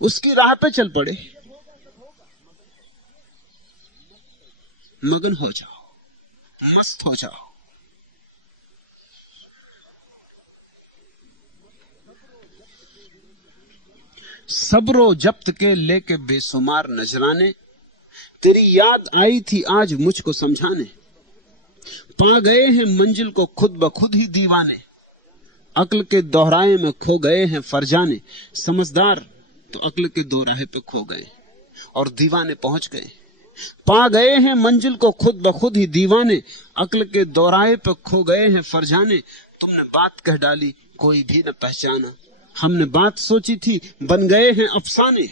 उसकी राह पे चल पड़े, मगन हो जाओ, मस्त हो जाओ। सबरो जब्त के लेके बेसुमार नजराने, तेरी याद आई थी आज मुझको समझाने। पा गए हैं मंजिल को खुद ब खुद ही दीवाने, अक्ल के दोहराए में खो गए हैं फरजाने। समझदार तो अक्ल के दोराहे पे खो गए और दीवाने पहुंच गए। पा गए हैं मंजिल को खुद ब खुद ही दीवाने, अक्ल के दोराहे पे खो गए हैं फरजाने। तुमने बात कह डाली कोई भी न पहचाना, हमने बात सोची थी बन गए हैं अफसाने।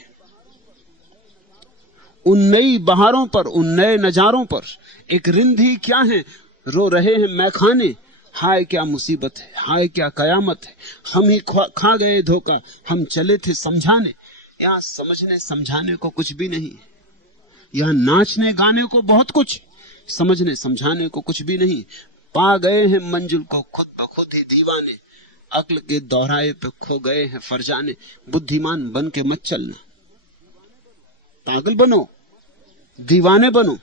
उन नई बहारों पर, उन नए नजारों पर एक रिंद ही क्या है, रो रहे हैं मैखाने। हाय क्या मुसीबत है, हाय क्या कयामत है, हम ही खा गए धोखा, हम चले थे समझाने। यहाँ समझने समझाने को कुछ भी नहीं, यहाँ नाचने गाने को बहुत कुछ, समझने समझाने को कुछ भी नहीं। पा गए हैं मंजिल को खुद ब खुद ही दीवाने, अक्ल के दोहराए पे खो गए हैं फरजाने। बुद्धिमान बन के मत चलना, पागल बनो, दीवाने बनो,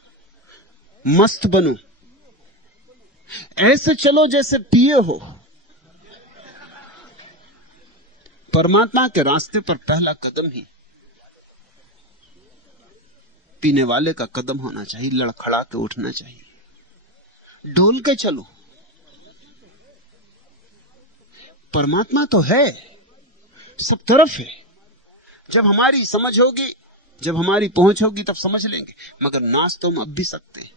मस्त बनो, ऐसे चलो जैसे पिए हो। परमात्मा के रास्ते पर पहला कदम ही पीने वाले का कदम होना चाहिए, लड़खड़ा के उठना चाहिए, डोल के चलो। परमात्मा तो है, सब तरफ है। जब हमारी समझ होगी, जब हमारी पहुंच होगी तब समझ लेंगे। मगर नाच तो हम अब भी सकते हैं,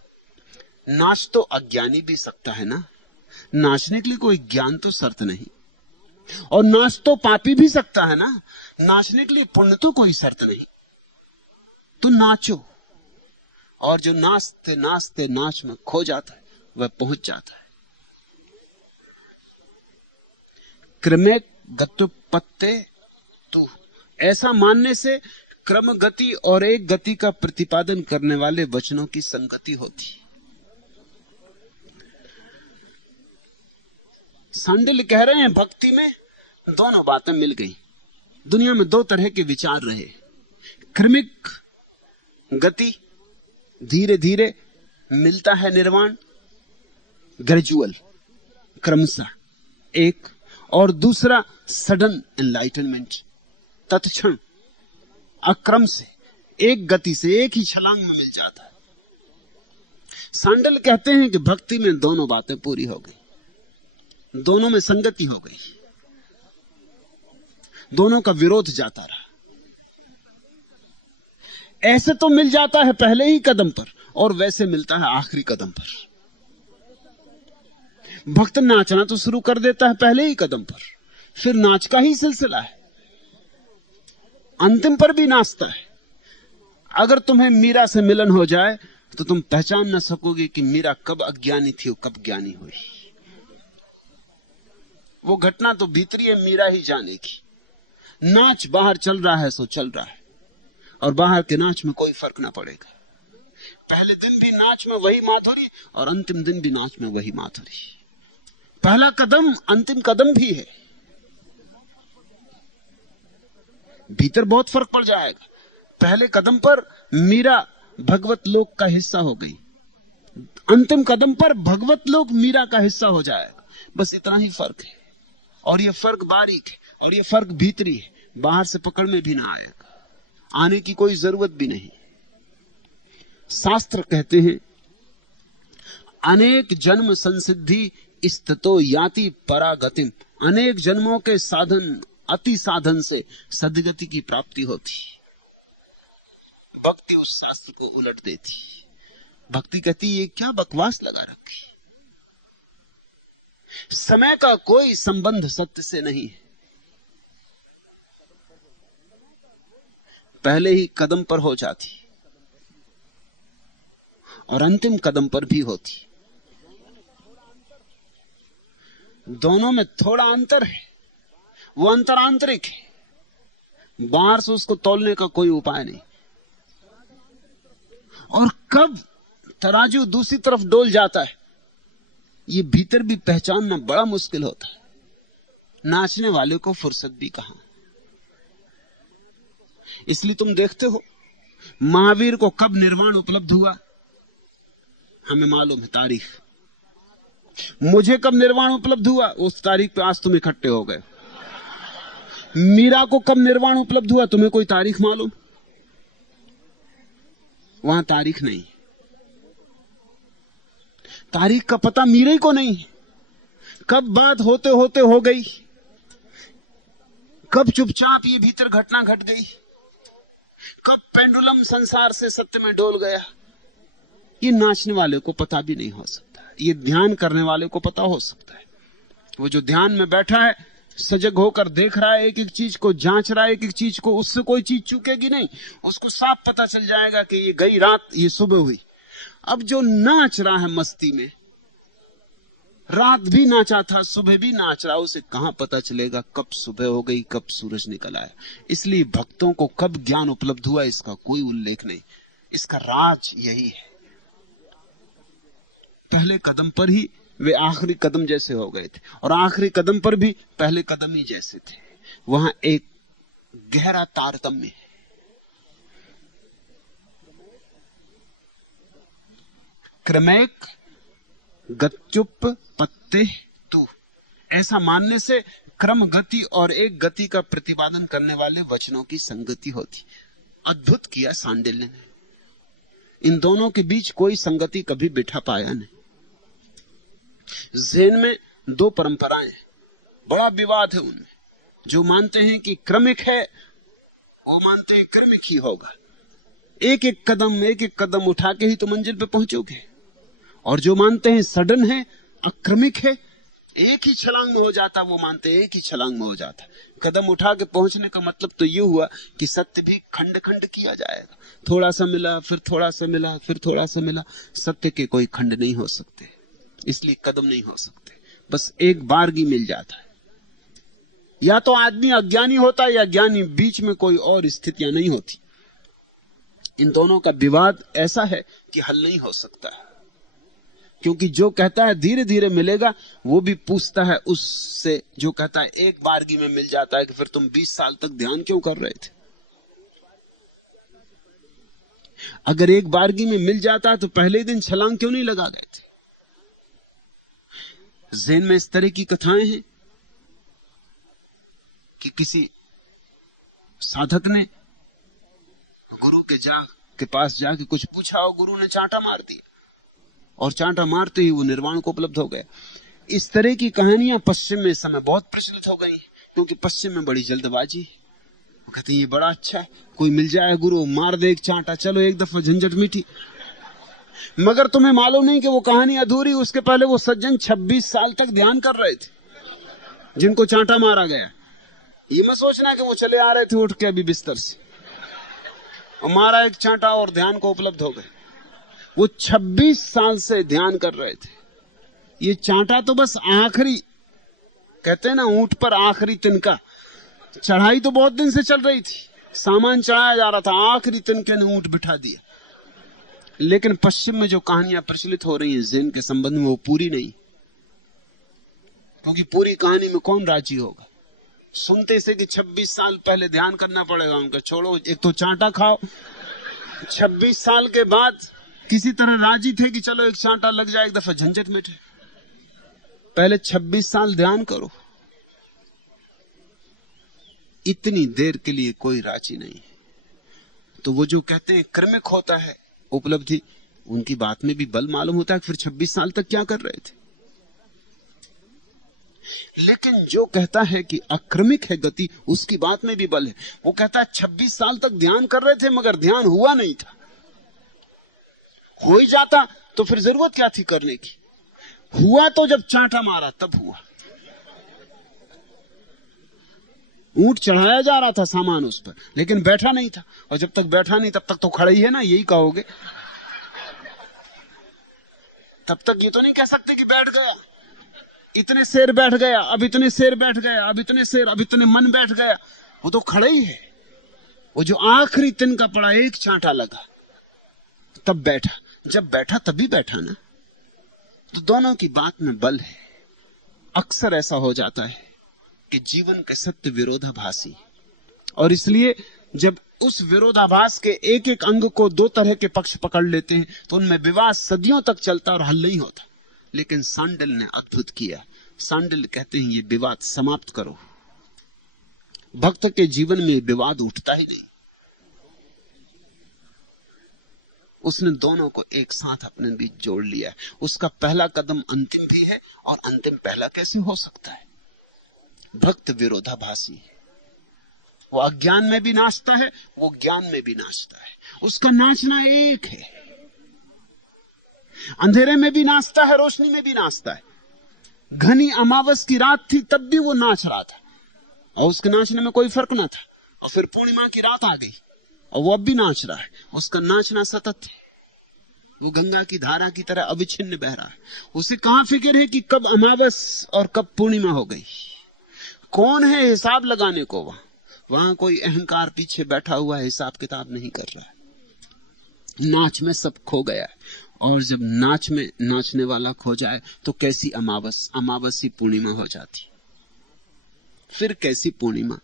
नाच तो अज्ञानी भी सकता है ना। नाचने के लिए कोई ज्ञान तो शर्त नहीं, और नाच तो पापी भी सकता है ना। नाचने के लिए पुण्य तो कोई शर्त नहीं। तो नाचो, और जो नाचते नाचते नाच में खो जाता है वह पहुंच जाता है। क्रमे गत्युत्पत्ते तू, ऐसा मानने से क्रम गति और एक गति का प्रतिपादन करने वाले वचनों की संगति होती। सांडिल्य कह रहे हैं भक्ति में दोनों बातें मिल गई। दुनिया में दो तरह के विचार रहे, क्रमिक गति, धीरे धीरे मिलता है निर्वाण, ग्रेजुअल, क्रमशः एक, और दूसरा सडन एनलाइटनमेंट, तत्क्षण अक्रम से, एक गति से, एक ही छलांग में मिल जाता है। सांडिल्य कहते हैं कि भक्ति में दोनों बातें पूरी हो गई, दोनों में संगति हो गई, दोनों का विरोध जाता रहा। ऐसे तो मिल जाता है पहले ही कदम पर, और वैसे मिलता है आखिरी कदम पर। भक्त नाचना तो शुरू कर देता है पहले ही कदम पर, फिर नाच का ही सिलसिला है, अंतिम पर भी नाचता है। अगर तुम्हें मीरा से मिलन हो जाए तो तुम पहचान ना सकोगे कि मीरा कब अज्ञानी थी और कब ज्ञानी हुई। वो घटना तो भीतरी है, मीरा ही जानेगी। नाच बाहर चल रहा है सो चल रहा है, और बाहर के नाच में कोई फर्क ना पड़ेगा। पहले दिन भी नाच में वही माधुरी, और अंतिम दिन भी नाच में वही माधुरी। पहला कदम अंतिम कदम भी है, भीतर बहुत फर्क पड़ जाएगा। पहले कदम पर मीरा भगवत लोक का हिस्सा हो गई, अंतिम कदम पर भगवत लोक मीरा का हिस्सा हो जाएगा। बस इतना ही फर्क है, और यह फर्क बारीक है, और यह फर्क भीतरी है, बाहर से पकड़ में भी ना आएगा, आने की कोई जरूरत भी नहीं। शास्त्र कहते हैं अनेक जन्म संसिद्धि स्थितो याति परागतिम, अनेक जन्मों के साधन, अति साधन से सदगति की प्राप्ति होती। भक्ति उस शास्त्र को उलट देती। भक्ति कहती ये क्या बकवास लगा रखी, समय का कोई संबंध सत्य से नहीं है। पहले ही कदम पर हो जाती और अंतिम कदम पर भी होती। दोनों में थोड़ा अंतर है, वो अंतर आंतरिक है, बाहर से उसको तोलने का कोई उपाय नहीं। और कब तराजू दूसरी तरफ डोल जाता है, ये भीतर भी पहचानना बड़ा मुश्किल होता है। नाचने वाले को फुर्सत भी कहां। इसलिए तुम देखते हो महावीर को कब निर्वाण उपलब्ध हुआ, हमें मालूम है तारीख। मुझे कब निर्वाण उपलब्ध हुआ, उस तारीख पे आज तुम इकट्ठे हो गए। मीरा को कब निर्वाण उपलब्ध हुआ, तुम्हें कोई तारीख मालूम? वहां तारीख नहीं, तारीख का पता मीरा को नहीं। कब बात होते होते हो गई, कब चुपचाप ये भीतर घटना घट गई, कब पेंडुलम संसार से सत्य में डोल गया, ये नाचने वाले को पता भी नहीं हो सकता। ये ध्यान करने वाले को पता हो सकता है। वो जो ध्यान में बैठा है, सजग होकर देख रहा है, एक एक चीज को जांच रहा है, एक एक चीज को, उससे कोई चीज चूकेगी नहीं। उसको साफ पता चल जाएगा कि ये गई रात, ये सुबह हुई। अब जो नाच रहा है मस्ती में, रात भी नाचा था, सुबह भी नाच रहा, उसे कहां पता चलेगा कब सुबह हो गई, कब सूरज निकल आया। इसलिए भक्तों को कब ज्ञान उपलब्ध हुआ, इसका कोई उल्लेख नहीं। इसका राज यही है, पहले कदम पर ही वे आखिरी कदम जैसे हो गए थे, और आखिरी कदम पर भी पहले कदम ही जैसे थे। वहां एक गहरा तारतम्य है। क्रमैक गत्युप पत्ते तू, ऐसा मानने से क्रम गति और एक गति का प्रतिपादन करने वाले वचनों की संगति होती। अद्भुत किया सांडिल्य ने, इन दोनों के बीच कोई संगति कभी बिठा पाया नहीं। ज़ेन में दो परंपराएं, बड़ा विवाद है उनमें। जो मानते हैं कि क्रमिक है, वो मानते हैं क्रमिक ही होगा, एक एक कदम उठा के ही तो मंजिल पे पहुंचोगे। और जो मानते हैं सडन है, अक्रमिक है, एक ही छलांग में हो जाता, वो मानते हैं एक ही छलांग में हो जाता। कदम उठा के पहुंचने का मतलब तो ये हुआ कि सत्य भी खंड खंड किया जाएगा, थोड़ा सा मिला, फिर थोड़ा सा मिला, फिर थोड़ा सा मिला। सत्य के कोई खंड नहीं हो सकते, इसलिए कदम नहीं हो सकते, बस एक बारगी मिल जाता है। या तो आदमी अज्ञानी होता है या ज्ञानी, बीच में कोई और स्थितियां नहीं होती। इन दोनों का विवाद ऐसा है कि हल नहीं हो सकता है, क्योंकि जो कहता है धीरे धीरे मिलेगा, वो भी पूछता है उससे जो कहता है एक बारगी में मिल जाता है कि फिर तुम 20 साल तक ध्यान क्यों कर रहे थे? अगर एक बारगी में मिल जाता है तो पहले दिन छलांग क्यों नहीं लगा गए थे? ज़ेन में इस तरह की कथाएं हैं कि किसी साधक ने गुरु के पास जाके कुछ पूछा और गुरु ने चांटा मार दिया, और चांटा मारते ही वो निर्वाण को उपलब्ध हो गया। इस तरह की कहानियां पश्चिम में इस समय बहुत प्रचलित हो गई, क्योंकि पश्चिम में बड़ी जल्दबाजी। वो कहते हैं ये बड़ा अच्छा है, कोई मिल जाए गुरु, मार दे एक चांटा, चलो एक दफा झंझट मिटी। मगर तुम्हें मालूम नहीं कि वो कहानी अधूरी। उसके पहले वो सज्जन 26 साल तक ध्यान कर रहे थे, जिनको चांटा मारा गया। ये मत सोचना कि वो चले आ रहे थे उठ के अभी बिस्तर से और मारा एक चांटा और ध्यान को उपलब्ध हो गए। वो 26 साल से ध्यान कर रहे थे। ये चांटा तो बस आखिरी, कहते हैं ना ऊंट पर आखिरी तिनका। चढ़ाई तो बहुत दिन से चल रही थी, सामान चढ़ाया जा रहा था, आखिरी तिनके ने ऊंट बिठा दिया। लेकिन पश्चिम में जो कहानियां प्रचलित हो रही हैं ज़ेन के संबंध में, वो पूरी नहीं, क्योंकि पूरी कहानी में कौन राजी होगा? सुनते से कि 26 साल पहले ध्यान करना पड़ेगा उनका, छोड़ो एक तो चांटा खाओ। 26 साल के बाद किसी तरह राजी थे कि चलो एक चांटा लग जाए, एक दफा झंझट मिटे। पहले 26 साल ध्यान करो। इतनी देर के लिए कोई राजी नहीं। तो वो जो कहते हैं क्रमिक होता है उपलब्धि, उनकी बात में भी बल मालूम होता है कि फिर 26 साल तक क्या कर रहे थे। लेकिन जो कहता है कि अक्रमिक है गति, उसकी बात में भी बल है। वो कहता है 26 साल तक ध्यान कर रहे थे मगर ध्यान हुआ नहीं था। हो ही जाता तो फिर जरूरत क्या थी करने की? हुआ तो जब चांटा मारा तब हुआ। ऊंट चढ़ाया जा रहा था सामान उस पर, लेकिन बैठा नहीं था। और जब तक बैठा नहीं तब तक तो खड़ा ही है ना, यही कहोगे। तब तक ये तो नहीं कह सकते कि बैठ गया। इतने शेर बैठ गया, अब इतने शेर बैठ गया, अब इतने शेर, अब इतने मन बैठ गया। वो तो खड़ा ही है। वो जो आखिरी तिनका पड़ा, एक चांटा लगा, तब बैठा। जब बैठा तभी बैठा ना। तो दोनों की बात में बल है। अक्सर ऐसा हो जाता है कि जीवन का सत्य विरोधाभासी, और इसलिए जब उस विरोधाभास के एक एक अंग को दो तरह के पक्ष पकड़ लेते हैं तो उनमें विवाद सदियों तक चलता और हल नहीं होता। लेकिन सांडिल्य ने अद्भुत किया। सांडिल्य कहते हैं ये विवाद समाप्त करो। भक्त के जीवन में विवाद उठता ही नहीं। उसने दोनों को एक साथ अपने बीच जोड़ लिया है। उसका पहला कदम अंतिम भी है, और अंतिम पहला कैसे हो सकता है? भक्त विरोधाभासी है। वो अज्ञान में भी नाचता है, वो ज्ञान में भी नाचता है। उसका नाचना एक है। अंधेरे में भी नाचता है, रोशनी में भी नाचता है। घनी अमावस की रात थी तब भी वो नाच रहा था, और उसके नाचने में कोई फर्क ना था। और फिर पूर्णिमा की रात आ गई और वो अब भी नाच रहा है। उसका नाचना सतत है। वो गंगा की धारा की तरह अविच्छिन्न बह रहा है। उसे कहां फिक्र है कि कब अमावस और कब पूर्णिमा हो गई? कौन है हिसाब लगाने को? वहां कोई अहंकार पीछे बैठा हुआ हिसाब किताब नहीं कर रहा है। नाच में सब खो गया है। और जब नाच में नाचने वाला खो जाए तो कैसी अमावस? अमावस ही पूर्णिमा हो जाती। फिर कैसी पूर्णिमा?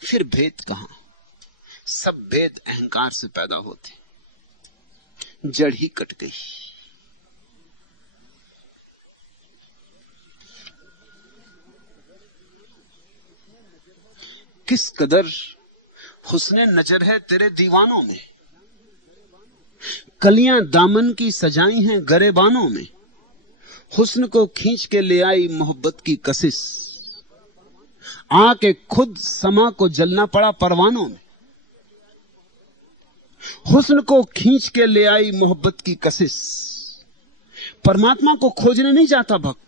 फिर भेद कहां? सब भेद अहंकार से पैदा होते। जड़ ही कट गई। किस कदर हुस्ने नजर है तेरे दीवानों में। कलियां दामन की सजाई हैं गरेबानों में। हुस्न को खींच के ले आई मोहब्बत की कशिश। आके खुद समा को जलना पड़ा परवानों में। हुस्न को खींच के ले आई मोहब्बत की कशिश। परमात्मा को खोजने नहीं जाता भक्त।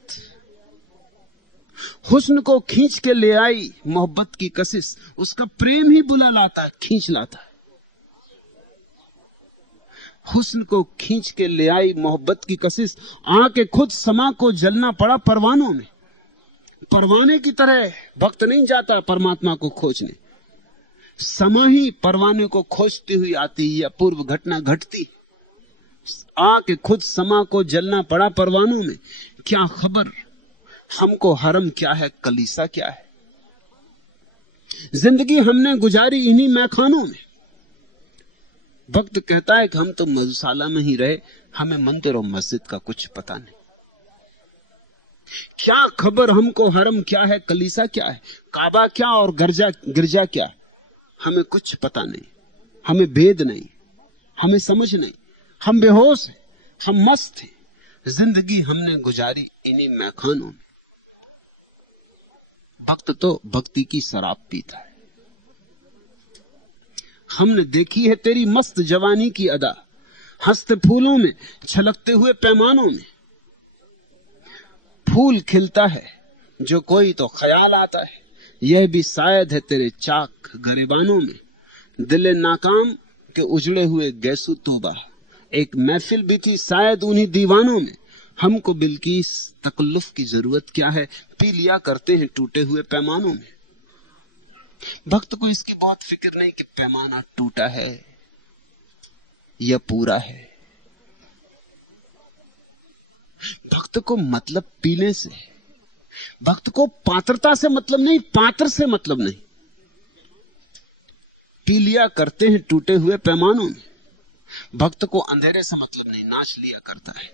हुस्न को खींच के ले आई मोहब्बत की कशिश। उसका प्रेम ही बुला लाता है, खींच लाता है। हुस्न को खींच के ले आई मोहब्बत की कशिश। आके खुद समा को जलना पड़ा परवानों में। परवाने की तरह भक्त नहीं जाता परमात्मा को खोजने। समा ही परवाने को खोजती हुई आती है। पूर्व घटना घटती, आके खुद समा को जलना पड़ा परवानों में। क्या खबर हमको हरम क्या है, कलीसा क्या है। जिंदगी हमने गुजारी इन्हीं मैखानों में। भक्त कहता है कि हम तो मधुशाला में ही रहे, हमें मंदिर और मस्जिद का कुछ पता नहीं। क्या खबर हमको हरम क्या है, कलीसा क्या है, काबा क्या और गिरजा क्या। हमें कुछ पता नहीं, हमें भेद नहीं, हमें समझ नहीं। हम बेहोश हैं, हम मस्त हैं। जिंदगी हमने गुजारी इन्हीं मैखानों में। भक्त तो भक्ति की शराब पीता है। हमने देखी है तेरी मस्त जवानी की अदा, हंसते फूलों में, छलकते हुए पैमानों में। फूल खिलता है जो कोई तो ख्याल आता है, यह भी शायद है तेरे चाक गरेबानों में। दिले नाकाम के उजड़े हुए गैसू तोबा, एक महफिल भी थी शायद उन्हीं दीवानों में। हमको बिल्किस तकल्लुफ की जरूरत क्या है, पी लिया करते हैं टूटे हुए पैमानों में। भक्त को इसकी बहुत फिक्र नहीं कि पैमाना टूटा है या पूरा है। भक्त को मतलब पीने से, भक्त को पात्रता से मतलब नहीं, पात्र से मतलब नहीं। पी लिया करते हैं टूटे हुए पैमानों में। भक्त को अंधेरे से मतलब नहीं, नाच लिया करता है।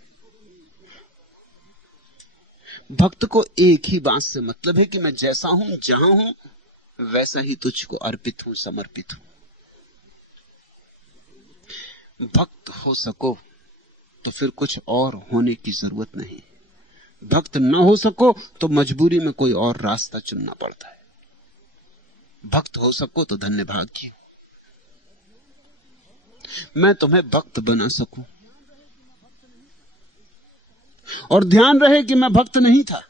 भक्त को एक ही बात से मतलब है कि मैं जैसा हूं, जहां हूं, वैसा ही तुझको अर्पित हूं, समर्पित हूं। भक्त हो सको तो फिर कुछ और होने की जरूरत नहीं। भक्त न हो सको तो मजबूरी में कोई और रास्ता चुनना पड़ता है। भक्त हो सको तो धन्य भाग्य। मैं तुम्हें भक्त बना सकूं, और ध्यान रहे कि मैं भक्त नहीं था,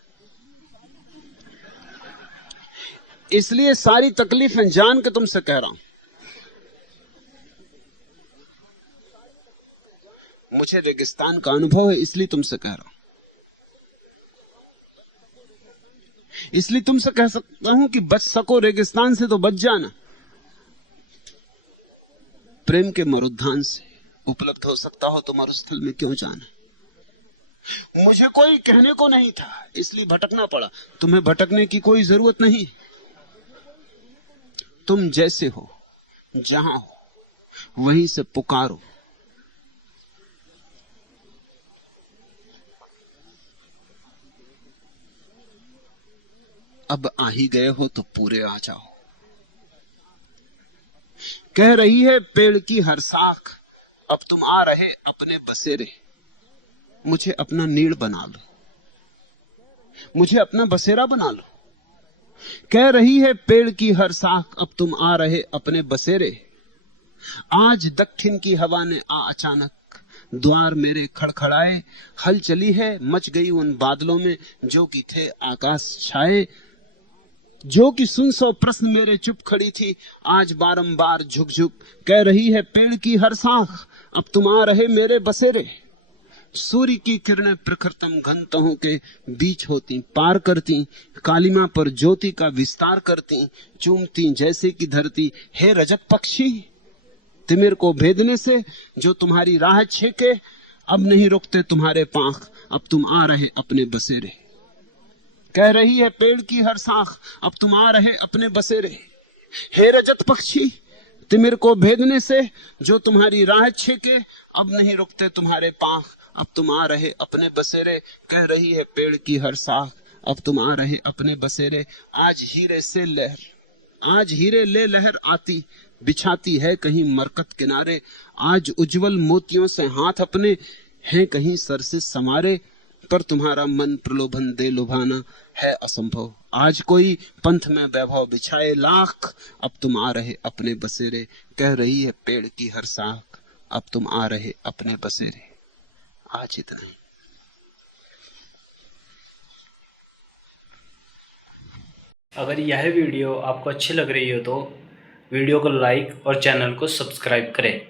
इसलिए सारी तकलीफें जान के तुमसे कह रहा हूं। मुझे रेगिस्तान का अनुभव है, इसलिए तुमसे कह रहा हूं। इसलिए तुमसे कह सकता हूं कि बच सको रेगिस्तान से तो बच जाना। प्रेम के मरुद्यान से उपलब्ध हो सकता हो तो मरुस्थल में क्यों जाना। मुझे कोई कहने को नहीं था, इसलिए भटकना पड़ा। तुम्हें भटकने की कोई जरूरत नहीं। तुम जैसे हो, जहां हो, वहीं से पुकारो। अब आ ही गए हो तो पूरे आ जाओ। कह रही है पेड़ की हर शाख, अब तुम आ रहे अपने बसेरे। मुझे अपना नीड़ बना लो, मुझे अपना बसेरा बना लो। कह रही है पेड़ की हर शाख, अब तुम आ रहे अपने बसेरे। आज दक्षिण की हवा ने आ अचानक द्वार मेरे खड़खड़ाए। हल चली है मच गई उन बादलों में जो कि थे आकाश छाए। जो कि सुन सौ प्रश्न मेरे चुप खड़ी थी, आज बारंबार झुक झुक कह रही है पेड़ की हर शाख, अब तुम आ रहे मेरे बसेरे। सूर्य की किरणें प्रखरतम घनतहों के बीच होती, पार करती, कालिमा पर ज्योति का विस्तार करती, चूमती जैसे कि धरती। हे रजत पक्षी, तिमिर को भेदने से जो तुम्हारी राह छेके, अब नहीं रुकते तुम्हारे पांख, अब तुम आ रहे अपने बसेरे। कह रही है पेड़ की हर शाख, अब तुम आ रहे अपने बसेरे। हे रजत पक्षी, तिमिर को भेदने से जो तुम्हारी राह छेके, अब नहीं रुकते तुम्हारे पांख, अब तुम आ रहे अपने बसेरे। कह रही है पेड़ की हर शाख, अब तुम आ रहे अपने बसेरे। आज हीरे से लहर, आज हीरे ले लहर आती, बिछाती है कहीं मरकत किनारे। आज उज्जवल मोतियों से हाथ अपने हैं कहीं सर से समारे। पर तुम्हारा मन प्रलोभन दे लुभाना है असंभव। आज कोई पंथ में वैभव बिछाए लाख, अब तुम आ रहे अपने बसेरे। कह रही है पेड़ की हर शाख, अब तुम आ रहे अपने बसेरे। आज इतना ही। अगर यह वीडियो आपको अच्छी लग रही हो तो वीडियो को लाइक और चैनल को सब्सक्राइब करें।